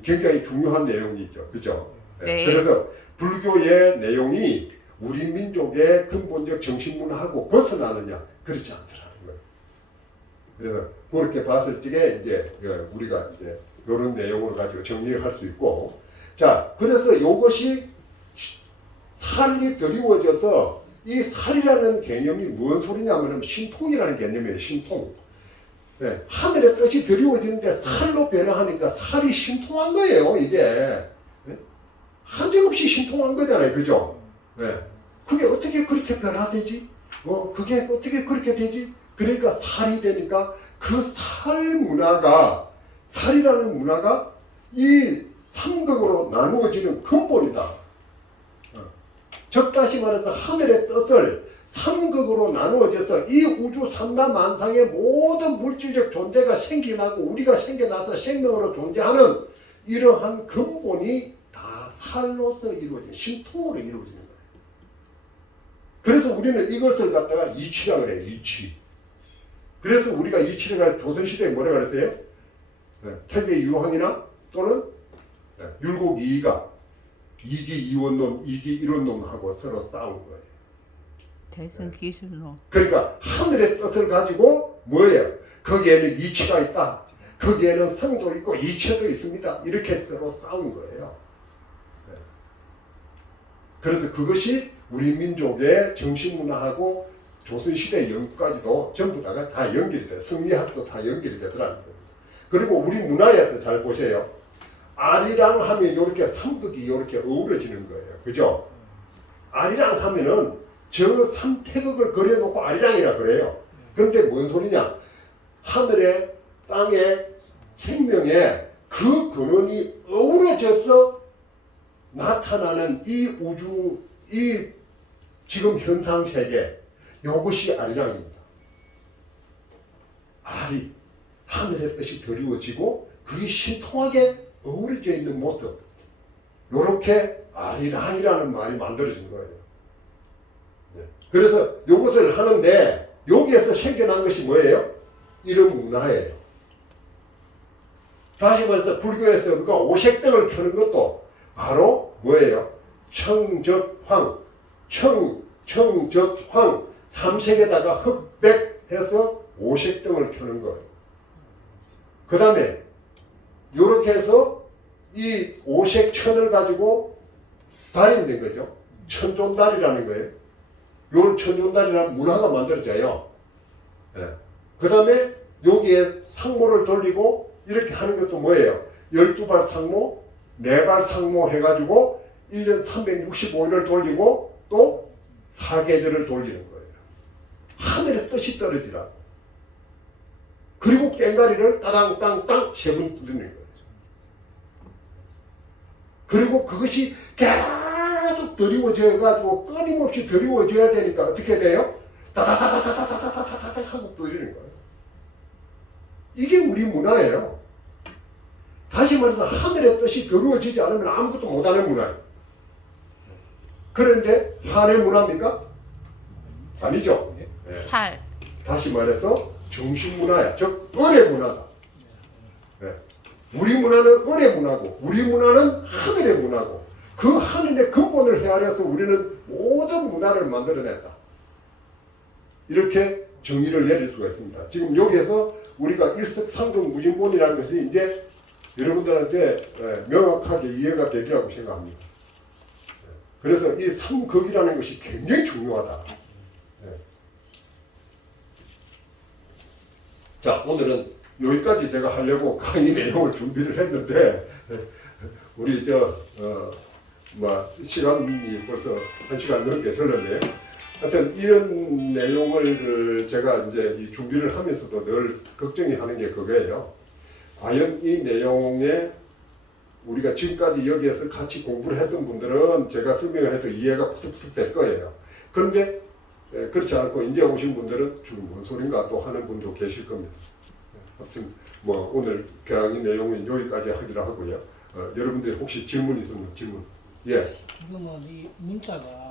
굉장히 중요한 내용이죠. 그죠? 네. 그래서 불교의 내용이 우리 민족의 근본적 정신문화하고 벗어나느냐? 그렇지 않더라는 거예요. 그래서 그렇게 봤을 적에 이제 우리가 이제 이런 내용을 가지고 정리를 할 수 있고, 자, 그래서 이것이 살이 드리워져서 이 살이라는 개념이 무슨 소리냐면 신통이라는 개념이에요. 신통. 네, 하늘의 뜻이 드리워지는데 살로 변화하니까 살이 신통한 거예요. 이게 네? 한정없이 신통한 거잖아요. 그죠? 네. 그게 어떻게 그렇게 변화되지? 그게 어떻게 그렇게 되지? 그러니까 살이 되니까 그 살 문화가, 살이라는 문화가 이 삼극으로 나누어지는 근본이다. 즉 다시 말해서 하늘의 뜻을 삼극으로 나누어져서 이 우주 삼라만상의 모든 물질적 존재가 생겨나고 우리가 생겨나서 생명으로 존재하는 이러한 근본이 다 살로서 이루어진, 신통으로 이루어지는 거예요. 그래서 우리는 이것을 갖다가 이치라고 해요. 이치. 그래서 우리가 이치를 할 조선시대에 뭐라고 그랬어요? 태계 유황이나 또는 율곡 이이가 이기 이원론, 이기 이론론하고 서로 싸운 거예요. 대승 기술론. 그러니까 하늘의 뜻을 가지고 뭐예요? 거기에는 이치가 있다. 거기에는 성도 있고 이치도 있습니다. 이렇게 서로 싸운 거예요. 그래서 그것이 우리 민족의 정신문화하고 조선시대 연구까지도 전부 다 연결이 돼요. 성리학도 다 연결이 되더라는 겁니다. 그리고 우리 문화에서 잘 보세요. 아리랑 하면 이렇게 삼극이 이렇게 어우러지는 거예요. 그죠? 아리랑 하면은 저 삼태극을 그려놓고 아리랑이라 그래요. 그런데 뭔 소리냐? 하늘에, 땅에, 생명에 그 근원이 어우러져서 나타나는 이 우주, 이 지금 현상세계, 이것이 아리랑입니다. 아리, 하늘의 뜻이 드리워지고 그게 신통하게 어우러져 있는 모습, 요렇게 아리랑이라는 말이 만들어진 거예요. 네. 그래서 이것을 하는데 여기에서 생겨난 것이 뭐예요? 이런 문화예요. 다시 말해서 불교에서 우리가 오색등을 켜는 것도 바로 뭐예요? 청적황, 청적황 삼색에다가 흑백해서 오색등을 켜는 거예요. 그 다음에 요렇게 해서 이 오색천을 가지고 달이 된 거죠. 천존달이라는 거예요. 요런 천존달이라는 문화가 만들어져요. 네. 그 다음에 여기에 상모를 돌리고 이렇게 하는 것도 뭐예요? 12발 상모, 4발 상모 해가지고 1년 365일을 돌리고 또 사계절을 돌리는 거예요. 하늘의 뜻이 떨어지라고. 그리고 깽가리를 따당땅땅 3번 두드리는 거예요. 그리고 그것이 계속 드리워져 가지고 끊임없이 드리워져야 되니까 어떻게 돼요? 다다다다다다다다다다 하고 드리는 거예요. 이게 우리 문화예요. 다시 말해서 하늘의 뜻이 드리워지지 않으면 아무것도 못하는 문화예요. 그런데 한의 문화입니까? 아니죠. 예. 살. 다시 말해서 정신 문화야. 즉 은의 문화다. 예. 우리 문화는 은의 문화고 우리 문화는 하늘의 문화고 그 하늘의 근본을 헤아려서 우리는 모든 문화를 만들어냈다. 이렇게 정의를 내릴 수가 있습니다. 지금 여기에서 우리가 일석삼등무진본이라는 것이 이제 여러분들한테 명확하게 이해가 되리라고 생각합니다. 그래서 이 삼극이라는 것이 굉장히 중요하다. 자, 오늘은 여기까지 제가 하려고 강의 내용을 준비를 했는데 우리 시간이 벌써 1시간 넘게 흘렀네요. 하여튼 이런 내용을 제가 이제 이 준비를 하면서도 늘 걱정이 하는 게 그거예요. 과연 이 내용에 우리가 지금까지 여기에서 같이 공부를 했던 분들은 제가 설명을 해도 이해가 푸득푸득 될 거예요. 그런데 그렇지 않고 이제 오신 분들은 지금 뭔 소린가 또 하는 분도 계실 겁니다. 하여튼 오늘 강의 내용은 여기까지 하기로 하고요. 여러분들이 혹시 질문 있으면 질문. 예. 그러면 이 문자가